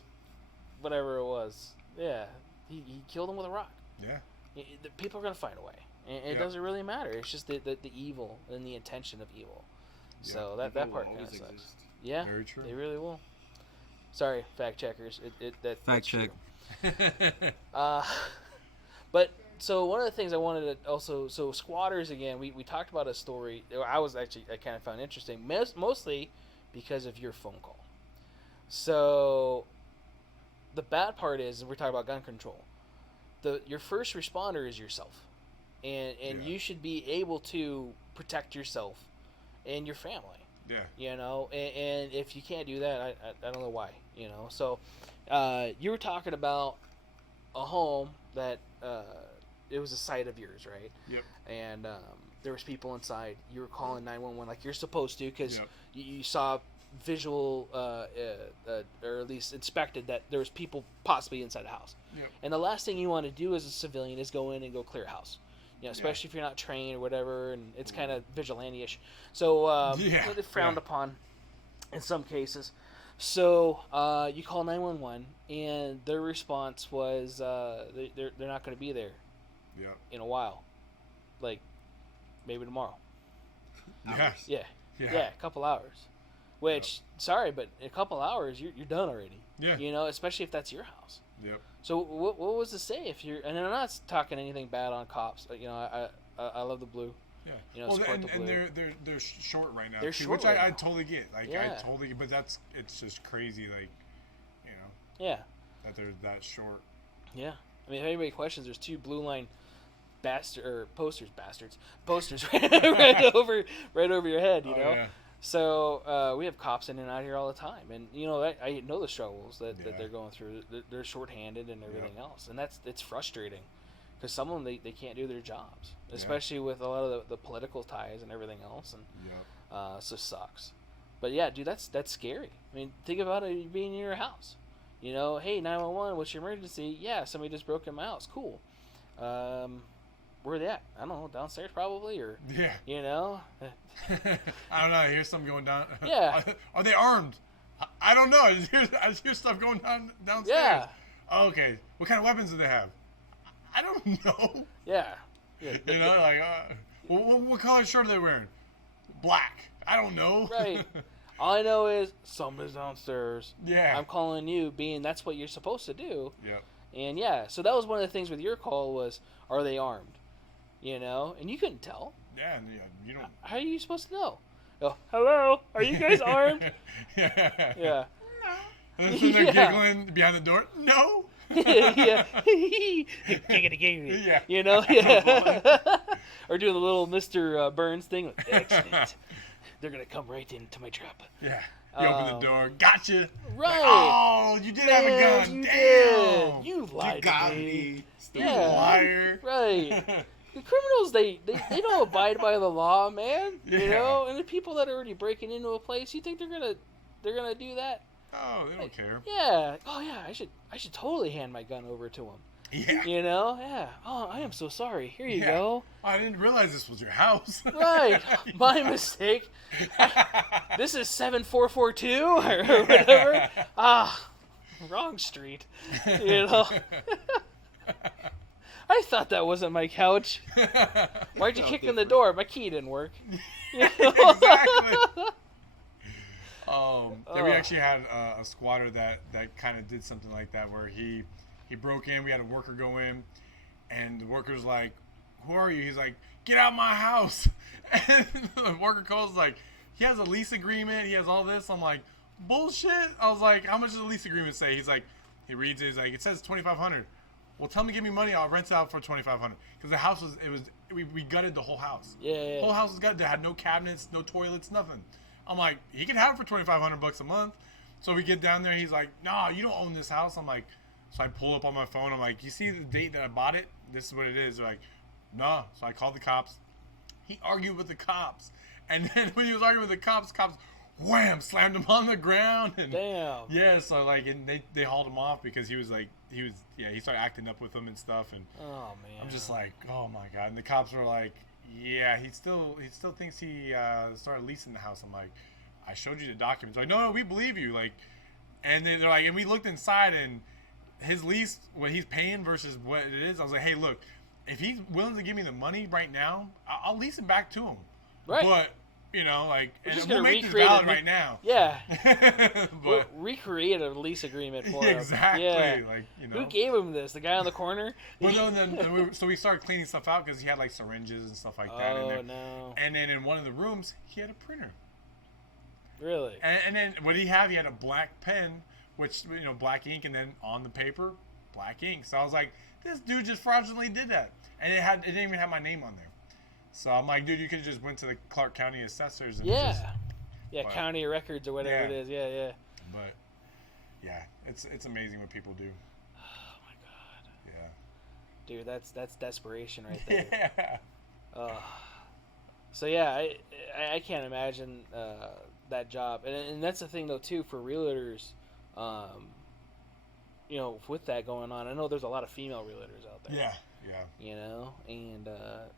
whatever it was. Yeah. He killed him with a rock. Yeah. The people are going to find a way. And it Yep. doesn't really matter. It's just the evil and the intention of evil. Yeah. So that People part will kind of always sucks. exist. Yeah. Very true. They really will. Sorry, fact checkers. That's Fact check. true. But so one of the things I wanted to also, so squatters again, we talked about a story I kind of found interesting, mostly because of your phone call. So the bad part is, we're talking about gun control. Your first responder is yourself, and Yeah. you should be able to protect yourself and your family. Yeah. You know, and if you can't do that, I don't know why. You know, so you were talking about a home that it was a site of yours, right? Yep. And there was people inside. You were calling 911 like you're supposed to, because Yep. you saw visual or at least inspected that there was people possibly inside the house. Yep. And the last thing you want to do as a civilian is go in and go clear a house. You know, especially if you're not trained or whatever, and it's kind of vigilante-ish. So Yeah, it's frowned yeah. upon in some cases. So you call 911, and their response was they're not going to be there Yep. in a while, like maybe tomorrow. Yeah. Yeah, Yeah. a couple hours. Which, sorry, but in a couple hours you're done already. Yeah. You know, especially if that's your house. Yep. So what was to say if you're? And I'm not talking anything bad on cops. You know, I love the blue. Yeah. You know, well, support and, the and blue. they're short right now. They're too, short which right I now. totally get. Like Yeah. I totally get, but it's just crazy. Like, you know, Yeah, that they're that short. yeah. I mean, if anybody questions, there's two blue line posters right over your head. You Oh, know. yeah. So we have cops in and out here all the time, and you know I know the struggles that Yeah. they're going through. They're shorthanded and everything else, and it's frustrating because some of them they can't do their jobs, especially with a lot of the political ties and everything else, and Yep. so it sucks. But yeah, dude, that's scary. I mean, think about it being in your house. You know, hey, 911, what's your emergency? Yeah, somebody just broke in my house. Cool. Where are they at? I don't know, downstairs probably, or Yeah. you know. I don't know. Here's something going down. Yeah. Are they armed? I don't know. I just hear stuff going downstairs. Yeah. Oh, okay. What kind of weapons do they have? I don't know. Yeah. You know, like, what color shirt are they wearing? Black. I don't know. Right. All I know is someone's downstairs. Yeah. I'm calling you, being that's what you're supposed to do. Yep. And yeah, so that was one of the things with your call was, are they armed? You know, and you couldn't tell. Yeah, you don't. How are you supposed to know? Oh, hello, are you guys armed? Yeah. Yeah. And then they're Yeah. giggling behind the door. No. Yeah. Giggity giggity. Yeah. You know? Yeah. Or do the little Mr. Burns thing. Like, excellent. They're going to come right into my trap. Yeah. You open the door. Gotcha. Right. Oh, you did have a Man, gun. you Damn. did. You lied got to me. me. Stupid Yeah. Liar. Right. The criminals, they don't abide by the law, man. You Yeah. know? And the people that are already breaking into a place, you think they're gonna do that? Oh, they don't care. Yeah. Oh yeah, I should totally hand my gun over to them. Yeah. You know? Yeah. Oh, I am so sorry. Here you Yeah. go. I didn't realize this was your house. Right. My mistake. This is 7442 or whatever. Ah, wrong street. You know? I thought that wasn't my couch. Why'd you kick in the door? My key didn't work. You know? Exactly. Yeah, we actually had a squatter that kind of did something like that, where he broke in. We had a worker go in, and the worker's like, "Who are you?" He's like, "Get out of my house!" And the worker calls like, "He has a lease agreement. He has all this." I'm like, "Bullshit!" I was like, "How much does the lease agreement say?" He's like, he reads it. He's like, "It says $2,500." Well, tell him to give me money. I'll rent it out for $2,500 because the house we gutted the whole house. Yeah. The whole house was gutted. They had no cabinets, no toilets, nothing. I'm like, he can have it for $2,500 a month. So we get down there. He's like, "No, you don't own this house." I'm like, so I pull up on my phone. I'm like, "You see the date that I bought it? This is what it is." They're like, "No." So I called the cops. He argued with the cops, and then when he was arguing with the cops, wham, slammed him on the ground. And Damn. yeah, so like, and they hauled him off because he started acting up with them and stuff. And Oh man. I'm just like, oh my god. And the cops were like, yeah, he still thinks he started leasing the house. I'm like, I showed you the documents. Like, no, we believe you. Like, and then they're like, and we looked inside, and his lease, what he's paying versus what it is. I was like, hey, look, if he's willing to give me the money right now, I'll lease it back to him. Right. But you know, like, We're and just we'll gonna make this recreate valid it. right now. Yeah. We'll But recreate a lease agreement for him. exactly, Yeah. like, you know. Who gave him this? The guy on the corner? Well, no, then we started cleaning stuff out because he had like syringes and stuff like that in there. Oh no. And then in one of the rooms, he had a printer. Really? And then what did he have? He had a black pen, which, you know, black ink, and then on the paper, black ink. So I was like, this dude just fraudulently did that, and it didn't even have my name on there. So I'm like, dude, you could have just went to the Clark County assessors and Yeah. just. Yeah, But- county records or whatever Yeah. it is. Yeah, yeah. But yeah, it's amazing what people do. Oh my god. Yeah. Dude, that's desperation right there. Yeah. So yeah, I can't imagine that job, and that's the thing though too for realtors, you know, with that going on. I know there's a lot of female realtors out there. Yeah. Yeah. You know, and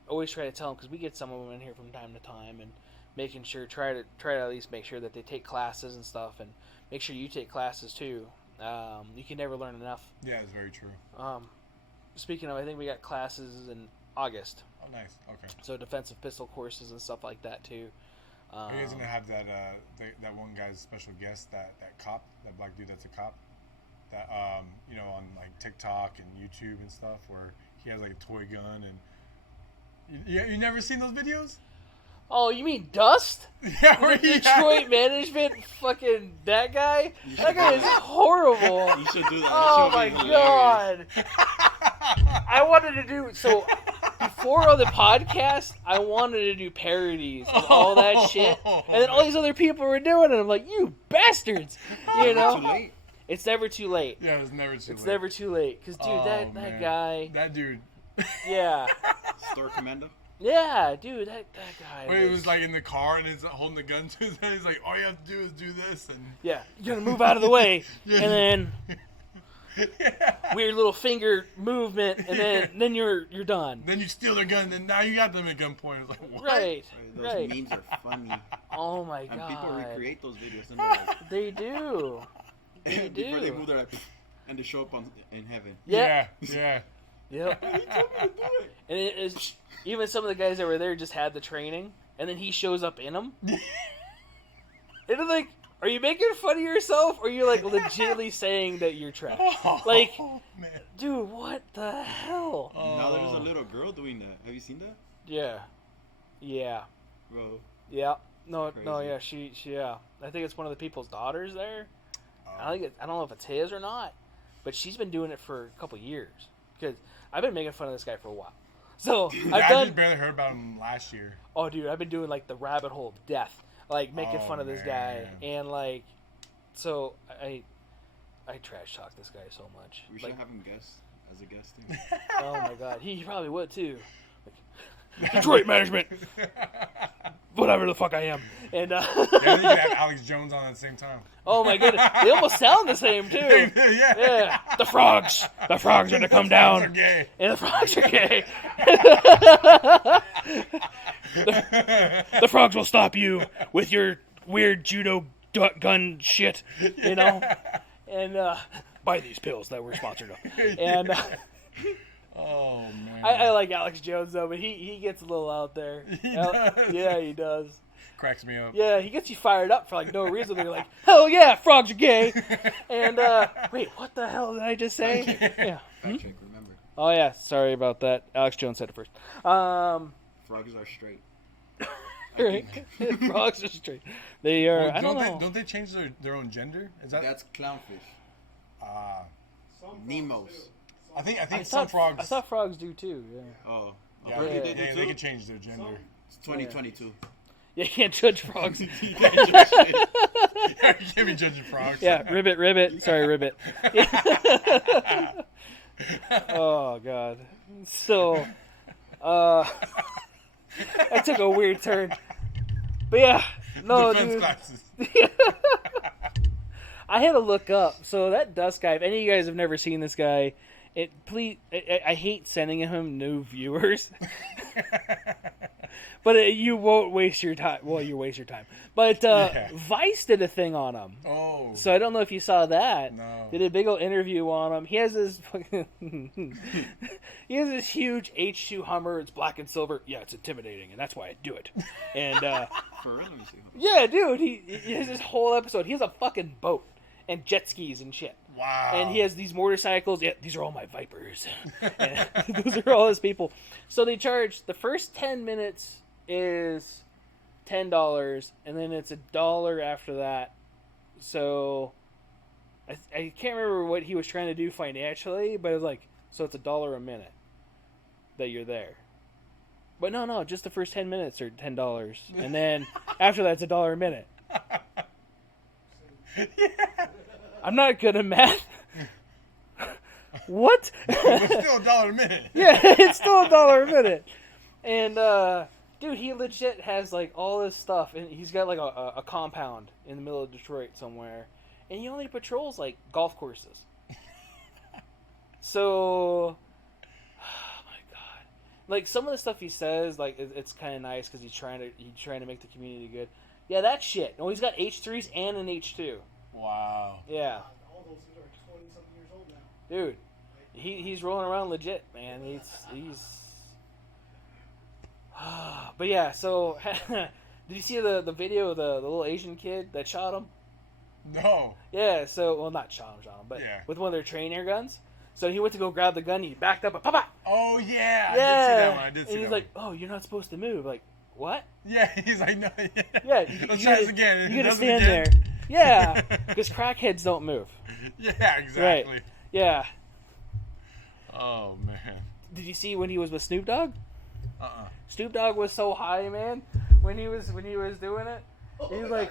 always try to tell them because we get some of them in here from time to time, and making sure try to at least make sure that they take classes and stuff, and make sure you take classes too. You can never learn enough. Yeah, it's very true. Speaking of, I think we got classes in August. Oh, nice. Okay. So defensive pistol courses and stuff like that too. Are you guys gonna have that that one guy's special guest, that cop, that black dude that's a cop, that you know, on like TikTok and YouTube and stuff, where he has like a toy gun and you never seen those videos? Oh, you mean Dust? Yeah, where The he Detroit management, fucking that guy. That guy is horrible. You should do that. Oh That my should be hilarious. god. I wanted to do so before on the podcast. I wanted to do parodies and all that shit, and then all these other people were doing it. I'm like, you bastards, you know. Too late. It's never too late. Yeah, it's never too late. It's never too late. Cause dude, Oh, that man. guy, That dude. yeah, Store commando. yeah, dude, that guy. Where he was like in the car and he's holding the gun to his head. He's like, all you have to do is do this, and yeah, you gotta move out of the way, Yeah. and then yeah. weird little finger movement, and then you're done. Then you steal their gun, and now you got them at gunpoint. It's like, what? Right, Those right. memes are funny. Oh my And god. people recreate those videos. And they're like, They do. They before they do. move, they're like, and they show up in heaven. Yeah. Yeah. Yep. He told me to do it. And it is even some of the guys that were there just had the training, and then he shows up in them. And I'm like, are you making fun of yourself, or are you like legitimately saying that you're trash? Like, man. dude, what the hell? Now there's a little girl doing that. Have you seen that? Yeah. Yeah. Bro. Yeah. No, Crazy. yeah, she, yeah. I think it's one of the people's daughters there. I don't know if it's his or not, but she's been doing it for a couple years. Because I've been making fun of this guy for a while. So I I've done. just barely heard about him last year. Oh, dude, I've been doing like the rabbit hole of death, like making fun of this guy, man. and like, so I trash talk this guy so much. We should Like, have him as a guest too. oh my god, he probably would too. Like, Detroit management, whatever the fuck I am, and Yeah, you could have Alex Jones on at the same time. oh my goodness, they almost sound the same too. Yeah, the frogs are gonna come down, Frogs are gay. and the frogs are gay. The frogs will stop you with your weird judo gun shit, you know, and buy these pills that we're sponsored of. And Oh man. I like Alex Jones though, but he gets a little out there. He does. Yeah, he does. Cracks me up. Yeah, he gets you fired up for like no reason. They're like, hell yeah, frogs are gay. And wait, what the hell did I just say? Yeah. Fact check, remember. Oh yeah, sorry about that. Alex Jones said it first. Frogs are straight. Right. Frogs are straight. They are. Well, I don't know. Don't they change their own gender? Is that? That's clownfish. Some frogs Nemos. do. I think I some frogs. I thought frogs do too. Yeah. Oh. Yeah, Apparently yeah, they do they too? can change their gender. It's 2022. Yeah, you can't judge frogs. You can't judge it. You can't be judging frogs. Yeah, ribbit. Sorry, ribbit. Oh god. So, that took a weird turn. But yeah, no, Defense dude. classes. I had to look up. So that Dust guy. If any of you guys have never seen this guy, I hate sending him new viewers. But you won't waste your time. Well, you waste your time. But Yeah. Vice did a thing on him. Oh. So I don't know if you saw that. No. They did a big old interview on him. He has this fucking he has this huge H2 Hummer. It's black and silver. Yeah, it's intimidating, and that's why I do it. And For real, let me see. yeah, dude, he has this whole episode. He has a fucking boat and jet skis and shit. Wow. And he has these motorcycles. Yeah, these are all my Vipers. And those are all his people. So they charge the first 10 minutes is $10, and then it's $1 after that. So I can't remember what he was trying to do financially, but it was like, so it's $1 a minute that you're there. But no, just the first 10 minutes are $10, and then after that, it's $1 a minute. I'm not good at math. What? It's still $1 a minute. Yeah, it's still $1 a minute. And dude, he legit has like all this stuff, and he's got like a compound in the middle of Detroit somewhere, and he only patrols like golf courses. So, oh my god, like some of the stuff he says, like it's kind of nice because he's trying to make the community good. Yeah, that shit. No, he's got H3s and an H2. Wow. Yeah, All those things are 20-something years old now. dude, he's rolling around legit, man. He's. But yeah, so did you see the video of the little Asian kid that shot him? No. Yeah, so well not shot him, but Yeah. with one of their train air guns. So he went to go grab the gun, he backed up and pop. Oh yeah. Yeah, I did see that one. and he's like, "Oh, you're not supposed to move." Like, what? Yeah, he's like, no. Yeah, Let's try this again. You gotta Does it stand again? there. Yeah, because crackheads don't move. Yeah, exactly. Right. Yeah. Oh man. Did you see when he was with Snoop Dogg? Uh-uh. Snoop Dogg was so high, man, when he was doing it. He was like,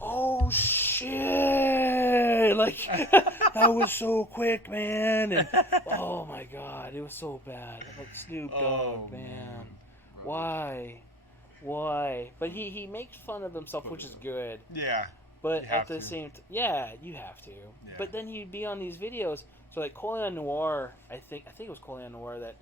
"Oh shit!" Like that was so quick, man. And oh my god, it was so bad. Like Snoop Dogg, Oh, man. Why? But he makes fun of himself, which is good. Yeah. But You at have the to. same time, yeah, you have to. But then he'd be on these videos. So like Colion Noir, I think it was Colion Noir that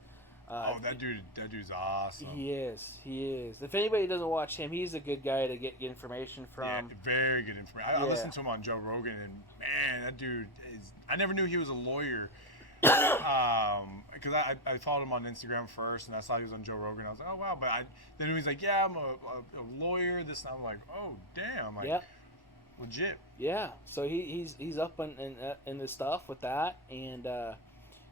That dude's awesome. He is. If anybody doesn't watch him, he's a good guy to get information from. Yeah, very good information. I listened to him on Joe Rogan, and man, that dude is. I never knew he was a lawyer. Because I followed him on Instagram first, and I saw he was on Joe Rogan. I was like, oh wow! But then he was like, yeah, I'm a lawyer. This, and I'm like, oh damn, like legit. Yeah, so he's up in the stuff with that, and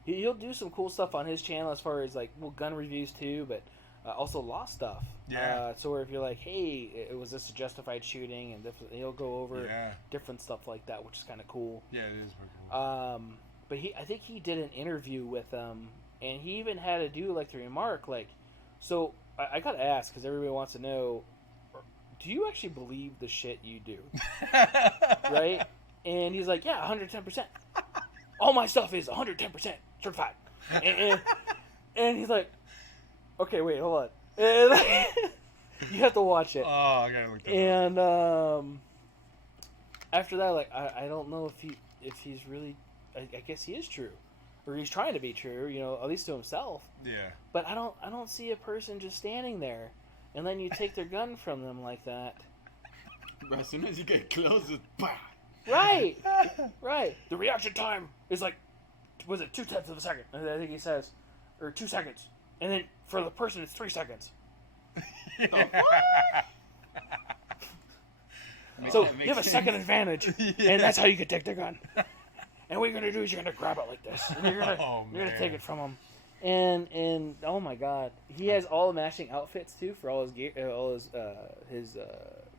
he'll do some cool stuff on his channel as far as like gun reviews too, but also law stuff. Yeah. So where if you're like, hey, was this a justified shooting, and he'll go over different stuff like that, which is kind of cool. Yeah, it is pretty cool. But I think he did an interview with them, and he even had to do like the remark like, so I gotta ask because everybody wants to know, do you actually believe the shit you do? Right? And he's like, yeah, 110%. All my stuff is 110% certified. And he's like, okay, wait, hold on. And you have to watch it. Oh, I gotta look that and after that, like, I don't know if he's really. I guess he is true, or he's trying to be true. You know, at least to himself. Yeah. But I don't see a person just standing there, and then you take their gun from them like that. But as soon as you get close, it's bah! Right. Right. The reaction time is like, was it 0.2 of a second? I think he says, or 2 seconds, and then for the person it's 3 seconds. So you have a second advantage, and that's how you can take their gun. And what you're gonna do is you're gonna grab it like this, and you're gonna take it from him. And oh my God, he has all the matching outfits too for all his gear, his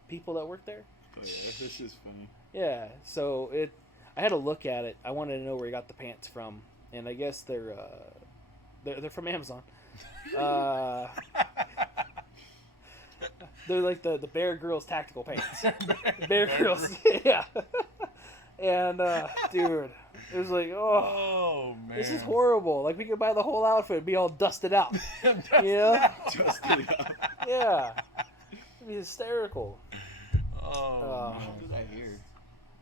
people that work there. Oh yeah, this is funny. Yeah, so I had to look at it. I wanted to know where he got the pants from, and I guess they're from Amazon. They're like the Bear Grylls tactical pants. Bear Grylls, yeah. And dude, it was like, oh man, this is horrible. Like we could buy the whole outfit and be all dusted out. Yeah, Dusted out. Yeah, it'd be hysterical. Oh, How did I hear?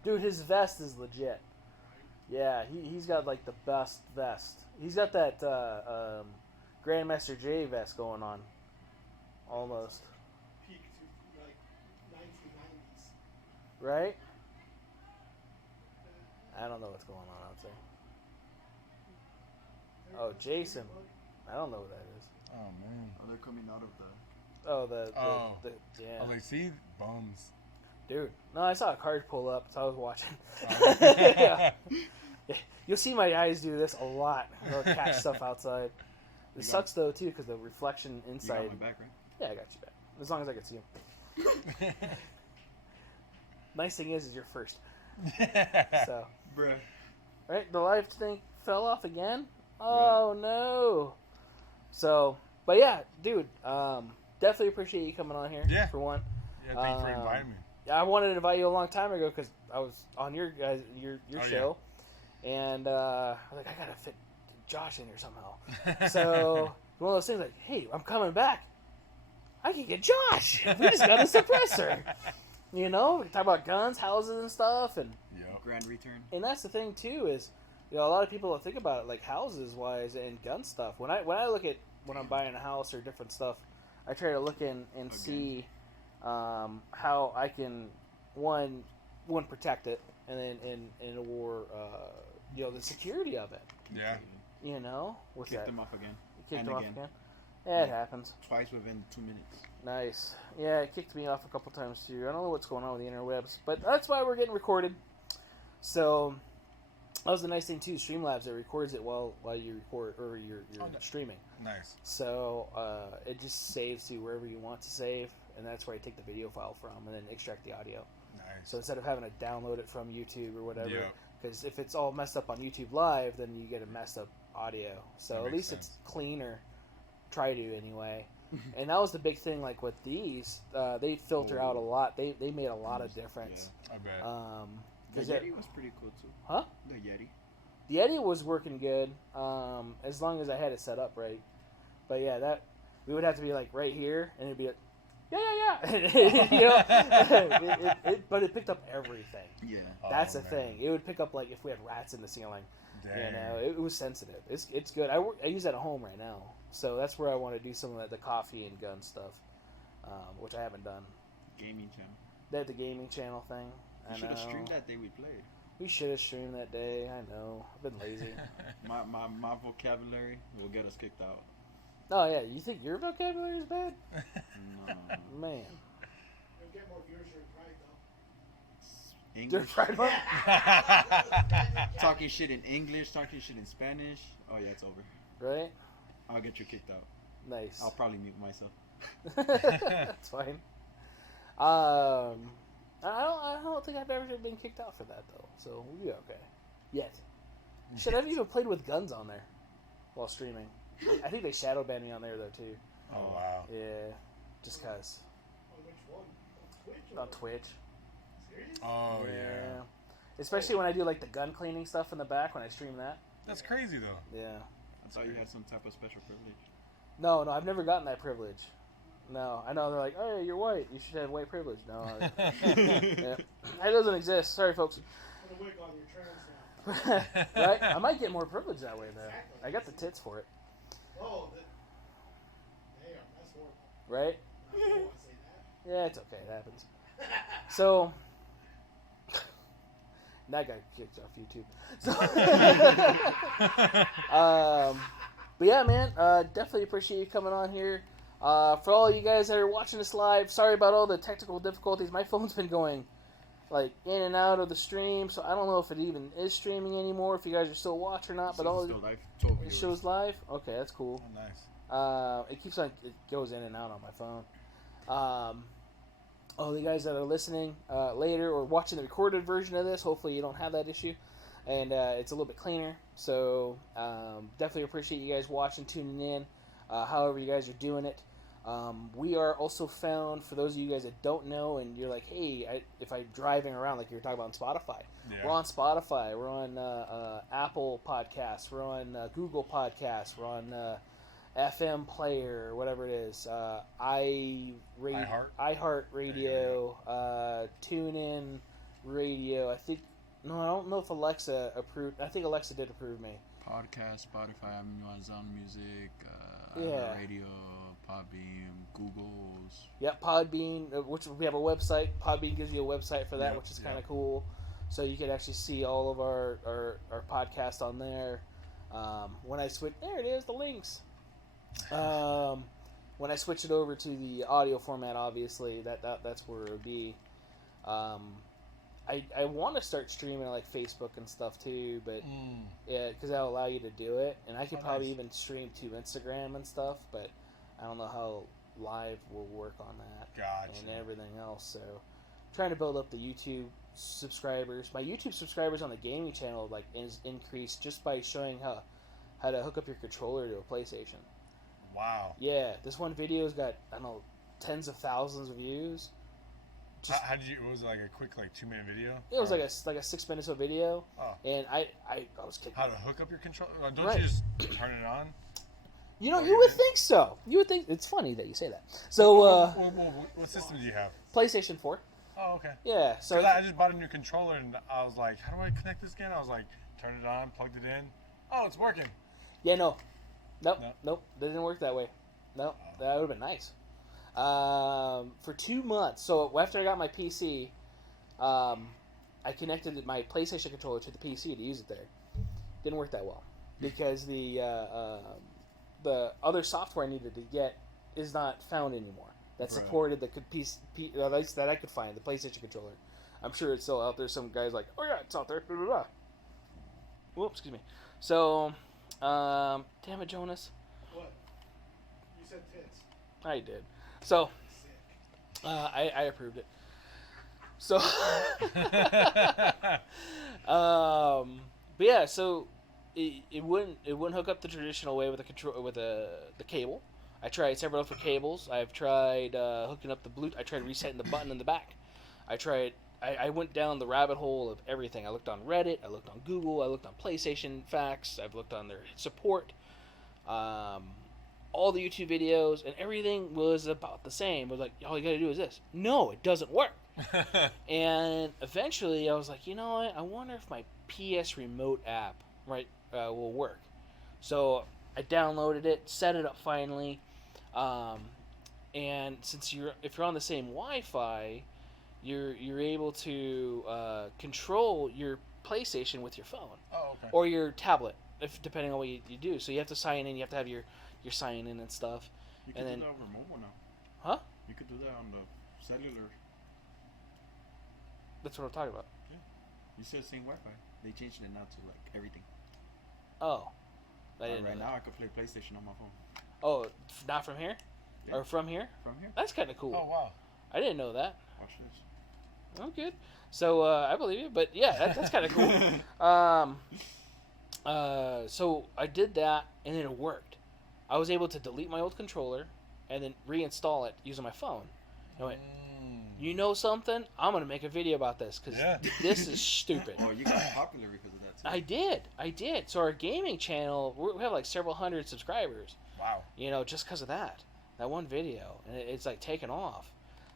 Dude, his vest is legit. Yeah, he's got like the best vest. He's got that Grandmaster J vest going on, almost. Peak to like 1990s. Right? I don't know what's going on out there. Oh, Jason. I don't know what that is. Oh man. Oh, they're coming out of the. Oh, the yeah. Oh, like see bums. Dude, no, I saw a car pull up, so I was watching. Oh. Yeah. You'll see my eyes do this a lot. They'll catch stuff outside. It sucks though too, because the reflection inside. You got my back, right? Yeah, I got you back. As long as I can see you. Nice thing is you're first. So. Bruh. Right, the live thing fell off again. Oh no. So, but yeah, dude, definitely appreciate you coming on here. Yeah. For one. Yeah, thank you for inviting me. I wanted to invite you a long time ago because I was on your show, and I was like, I gotta fit Josh in here somehow. So one of those things like, hey, I'm coming back. I can get Josh. We just got a suppressor. You know, we can talk about guns, houses, and stuff, and Grand return. And that's the thing too is, you know, a lot of people think about it like houses wise and gun stuff. When I look at when I'm buying a house or different stuff, I try to look in and see how I can one protect it, and then or you know, the security of it. Yeah. You know, what's Kick that? them off again. Kick And them off again. again. Yeah, it happens. Twice within 2 minutes. Nice. Yeah, it kicked me off a couple times too. I don't know what's going on with the interwebs, but that's why we're getting recorded. So that was the nice thing too. Streamlabs, it records it while you record or you're streaming. Nice. So it just saves to wherever you want to save, and that's where I take the video file from, and then extract the audio. Nice. So instead of having to download it from YouTube or whatever, Yeah. because if it's all messed up on YouTube Live, then you get a messed up audio. So That at makes least sense. it's cleaner. Try to anyway. And that was the big thing. Like with these, they filter out a lot. They made a lot of difference. I bet. The 'Cause Yeti was pretty cool too. Huh? The Yeti. The Eddie was working good, as long as I had it set up right. But yeah, that we would have to be like right here, and it'd be like, yeah. You know, but it picked up everything. Yeah. That's Oh, the man. thing. It would pick up like if we had rats in the ceiling. Dang. You know, it was sensitive. It's good. I use that at home right now. So that's where I want to do some of the coffee and gun stuff, which I haven't done. Gaming channel. They had the gaming channel thing. We should have streamed that day we played. We should have streamed that day. I know. I've been lazy. my vocabulary will get us kicked out. Oh yeah, you think your vocabulary is bad? No. Man. You'll get more viewers for Pride, though. Your English. Pride Month? Talking shit in English, talking shit in Spanish. Oh yeah, it's over. Right? I'll get you kicked out. Nice. I'll probably mute myself. That's fine. I don't think I've ever been kicked out for that though, so we'll be okay. Yet. Shit, I've even played with guns on there while streaming. I think they shadow banned me on there though too. Oh wow. Yeah, just cause On which one? On Twitch? on Twitch. Serious? Oh yeah. Especially when I do like the gun cleaning stuff in the back when I stream that. That's crazy though. Yeah. I thought you had some type of special privilege. No, I've never gotten that privilege. No, I know they're like, oh, you're white. You should have white privilege. No, yeah. That doesn't exist. Sorry, folks. Put a wig on your trans now. Right? I might get more privilege that way, though. I got the tits for it. Oh, damn, that's horrible. Right? I don't want to say that. Yeah, it's okay. It happens. So, that got kicked off YouTube. So, but yeah, man, definitely appreciate you coming on here. For all you guys that are watching this live, sorry about all the technical difficulties. My phone's been going like in and out of the stream, so I don't know if it even is streaming anymore. If you guys are still watching or not, but all still live. 12 it viewers. shows live. Okay, that's cool. Oh, nice. It keeps on, it goes in and out on my phone. All the guys that are listening later or watching the recorded version of this, hopefully you don't have that issue, and it's a little bit cleaner. So definitely appreciate you guys watching, tuning in, however you guys are doing it. We are also found, for those of you guys that don't know, and you're like, hey, if I'm driving around, like you were talking about on Spotify, Yeah. we're on Spotify, we're on Apple Podcasts, we're on Google Podcasts, we're on FM Player, whatever it is, iHeartRadio, TuneIn Radio. I think, no, I don't know if Alexa approved. I think Alexa did approve me. Podcast, Spotify, Amazon Music, Yeah. Radio, Podbean, Google's. Yep, Podbean, which we have a website. Podbean gives you a website for that, Yep, which is yep. kind of cool. So you can actually see all of our podcast on there. When I switch, there it is, the links. When I switch it over to the audio format, obviously that's where it would be. I want to start streaming like Facebook and stuff too, but yeah, because that'll allow you to do it, and I could Oh, probably nice. even stream to Instagram and stuff, but I don't know how live will work on that Gotcha. and everything else. So, trying to build up the YouTube subscribers. My YouTube subscribers on the gaming channel like is increased just by showing how to hook up your controller to a PlayStation. Wow. Yeah, this one video's got, I don't know, tens of thousands of views. Just, How did you? It was like a quick 2-minute video. it was Or like a 6 minutes of video, Oh. and I was kidding. How to hook up your controller? Don't Right. you just turn it on? You know, Oh, you you would did? think so. You would think it's funny that you say that. So, What system do you have? PlayStation 4. Oh, okay. Yeah. So 'Cause I just bought a new controller and I was like, how do I connect this again? I was like, turn it on, plugged it in. Oh, it's working. yeah, no, nope, No? nope, that didn't work that way. Nope, that would have been nice. For 2 months. So after I got my PC, I connected my PlayStation controller to the PC to use it there. Didn't work that well because the other software I needed to get is not found anymore. That Right. supported the at least that I could find the PlayStation controller. I'm sure it's still out there. Some guys like, oh yeah, it's out there. Blah, blah, blah. Whoops, excuse me. So, damn it, Jonas. What? You said tits. I did. So, Sick. I approved it. So, but yeah, so it wouldn't hook up the traditional way with the cable. I tried several different cables. I've tried hooking up the Bluetooth. I tried resetting the button in the back. I went down the rabbit hole of everything. I looked on Reddit. I looked on Google. I looked on PlayStation Facts. I've looked on their support. All the YouTube videos, and everything was about the same. It was like, all you gotta do is this. No, it doesn't work. And eventually I was like, you know what? I wonder if my PS Remote app will work. So I downloaded it, set it up finally, and since if you're on the same Wi-Fi, you're able to control your PlayStation with your phone Oh, okay. or your tablet, if depending on what you do. So you have to sign in. You have to have your sign in and stuff. You And can then- do that over mobile now. Huh? You could do that on the cellular. That's what I'm talking about. You said same Wi-Fi. They changed it now to like everything. Oh, I didn't Right know now, that. I could play PlayStation on my phone Oh, not from here, Yeah. or from here. from here. That's kind of cool. Oh wow. I didn't know that. Watch this. Oh, good. So I believe you, but yeah, that's kind of cool. So I did that, and then it worked. I was able to delete my old controller, and then reinstall it using my phone. I went, you know something? I'm gonna make a video about this because Yeah. this is stupid. Oh, you got popular because of that too. I did. So our gaming channel, we have like several hundred subscribers. Wow. You know, just because of that one video, and it's like taken off.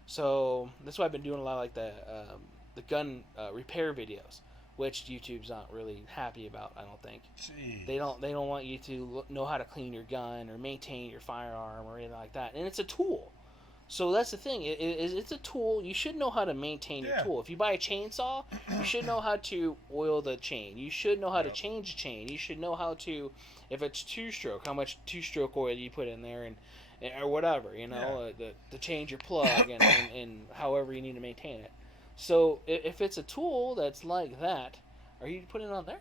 So that's why I've been doing a lot of like the gun repair videos, which YouTube's not really happy about. I don't think Jeez. they don't want you to know how to clean your gun or maintain your firearm or anything like that. And it's a tool. So that's the thing. It's a tool. You should know how to maintain your Yeah. tool. If you buy a chainsaw, you should know how to oil the chain. You should know how to Yep. change the chain. You should know how to, if it's two-stroke, how much two-stroke oil you put in there, and or whatever. You know, to change your plug and however you need to maintain it. So if it's a tool that's like that, are you putting it on there?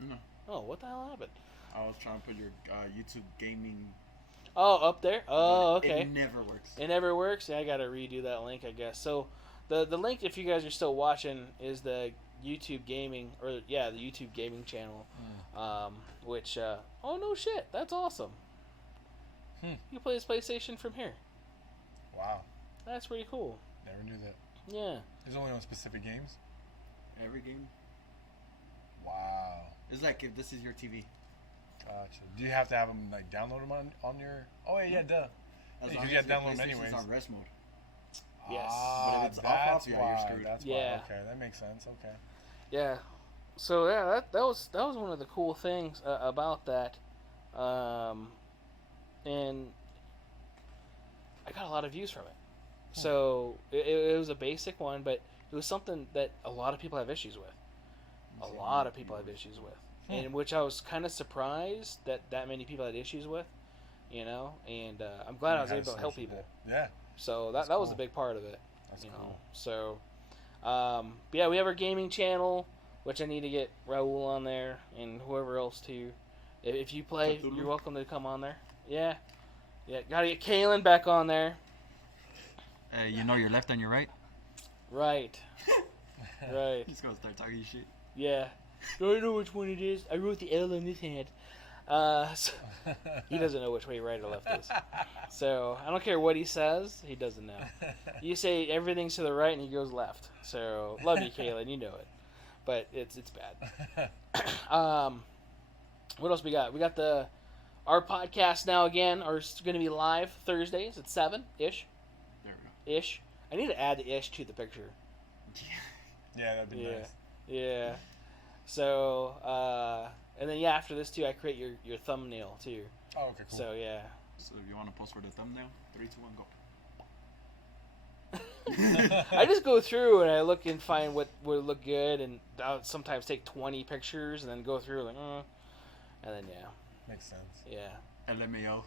No. Oh, what the hell happened? I was trying to put your YouTube gaming. Oh, up there. Oh, but okay. It never works. It never works. Yeah, I gotta redo that link, I guess. So, the link, if you guys are still watching, is the YouTube gaming, the YouTube gaming channel, which oh no shit, that's awesome. You can play this PlayStation from here. Wow. That's pretty cool. Never knew that. Yeah. There's only on specific games. Every game. Wow. It's like if this is your TV. Gotcha. Do you have to have them like download them on your? Oh yeah, duh. As You long can as get your download them PlayStation's anyways. on rest mode. Yes. Ah, But if it's off, that's yeah, you're why. screwed. That's Yeah. why. Okay, that makes sense. Okay. Yeah. So yeah, that was one of the cool things about that, and I got a lot of views from it. So it was a basic one, but it was something that a lot of people have issues with. A lot of people have issues with, and which I was kind of surprised that many people had issues with, you know. And I'm glad I was able to help people. Yeah. So That's that was a cool. big part of it. That's you know. cool. So, but yeah, we have our gaming channel, which I need to get Raul on there and whoever else too. If you play, Cthulhu? you're welcome to come on there. Yeah, gotta get Kalen back on there. You know your left and your right? Right, right. He's gonna start talking shit. Yeah. Do I know which one it is? I wrote the L in his hand. So he doesn't know which way right or left is. So I don't care what he says, he doesn't know. You say everything's to the right and he goes left. So love you, Kalen, you know it. But it's bad. What else we got? We got our podcast now again are going to be live Thursdays at 7 ish. There we go. Ish. I need to add the ish to the picture. Yeah, that'd be Yeah. nice. Yeah. So and then after this too, I create your thumbnail too. Oh, okay, cool. So yeah. So if you want to post for the thumbnail, 3, 2, 1, go. I just go through and I look and find what would look good, and I'll sometimes take 20 pictures and then go through like, and then yeah, Makes sense. yeah. LMAO.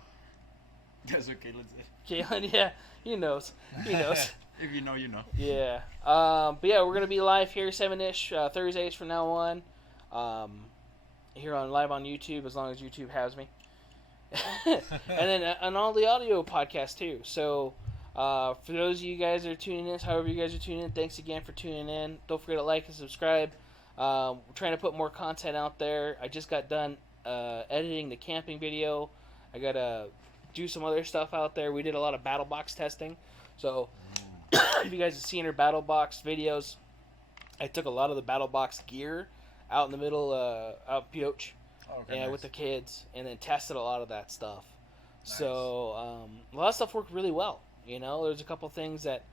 That's what Caleb said. Kalen, yeah, he knows. He knows. If you know, you know. Yeah. But yeah, we're gonna be live here 7-ish Thursdays from now on. Here on live on YouTube as long as YouTube has me. And then on all the audio podcasts too. So for those of you guys that are tuning in, however you guys are tuning in, thanks again for tuning in. Don't forget to like and subscribe. We're trying to put more content out there. I just got done editing the camping video. I gotta do some other stuff out there. We did a lot of battle box testing. So if you guys have seen our battle box videos, I took a lot of the battle box gear out in the middle out Pioche. Oh, okay, Yeah, nice. with the kids, and then tested a lot of that stuff. So a lot of stuff worked really well. You know, there's a couple things that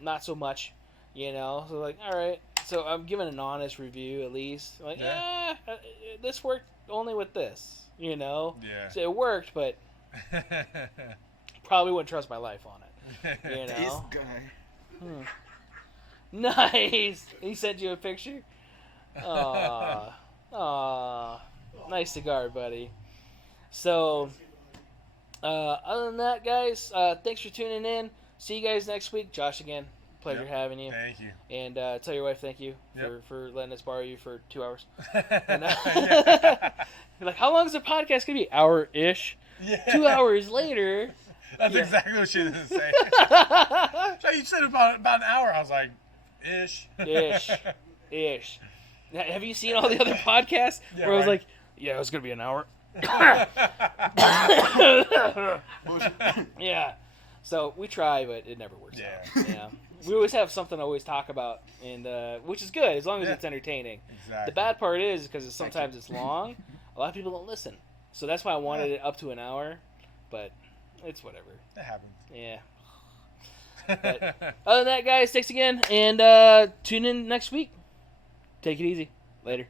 not so much. You know, so like, all right. So I'm giving an honest review at least. Like, Yeah. this worked only with this, you know. Yeah. So it worked, but probably wouldn't trust my life on it. You This know. guy. Nice. He sent you a picture. Aw, nice cigar, buddy. So, other than that, guys, thanks for tuning in. See you guys next week. Josh, again, pleasure Yep. having you. Thank you. And tell your wife thank you Yep. for letting us borrow you for 2 hours. Yeah. You're like, how long is the podcast gonna be? Hour-ish. Yeah. 2 hours later. That's Yeah. exactly what she didn't say. So you said about an hour. I was like, ish. Ish. Now, have you seen all the other podcasts Yeah, where I was right. like, yeah, it was gonna be an hour. Yeah. So we try, but it never works out. Yeah. We always have something to always talk about, and which is good as long as Yeah. it's entertaining. Exactly. The bad part is because sometimes it's long. A lot of people don't listen, so that's why I wanted Yeah. it up to an hour. But it's whatever. It happens. Yeah. But other than that, guys, thanks again, and tune in next week. Take it easy. Later.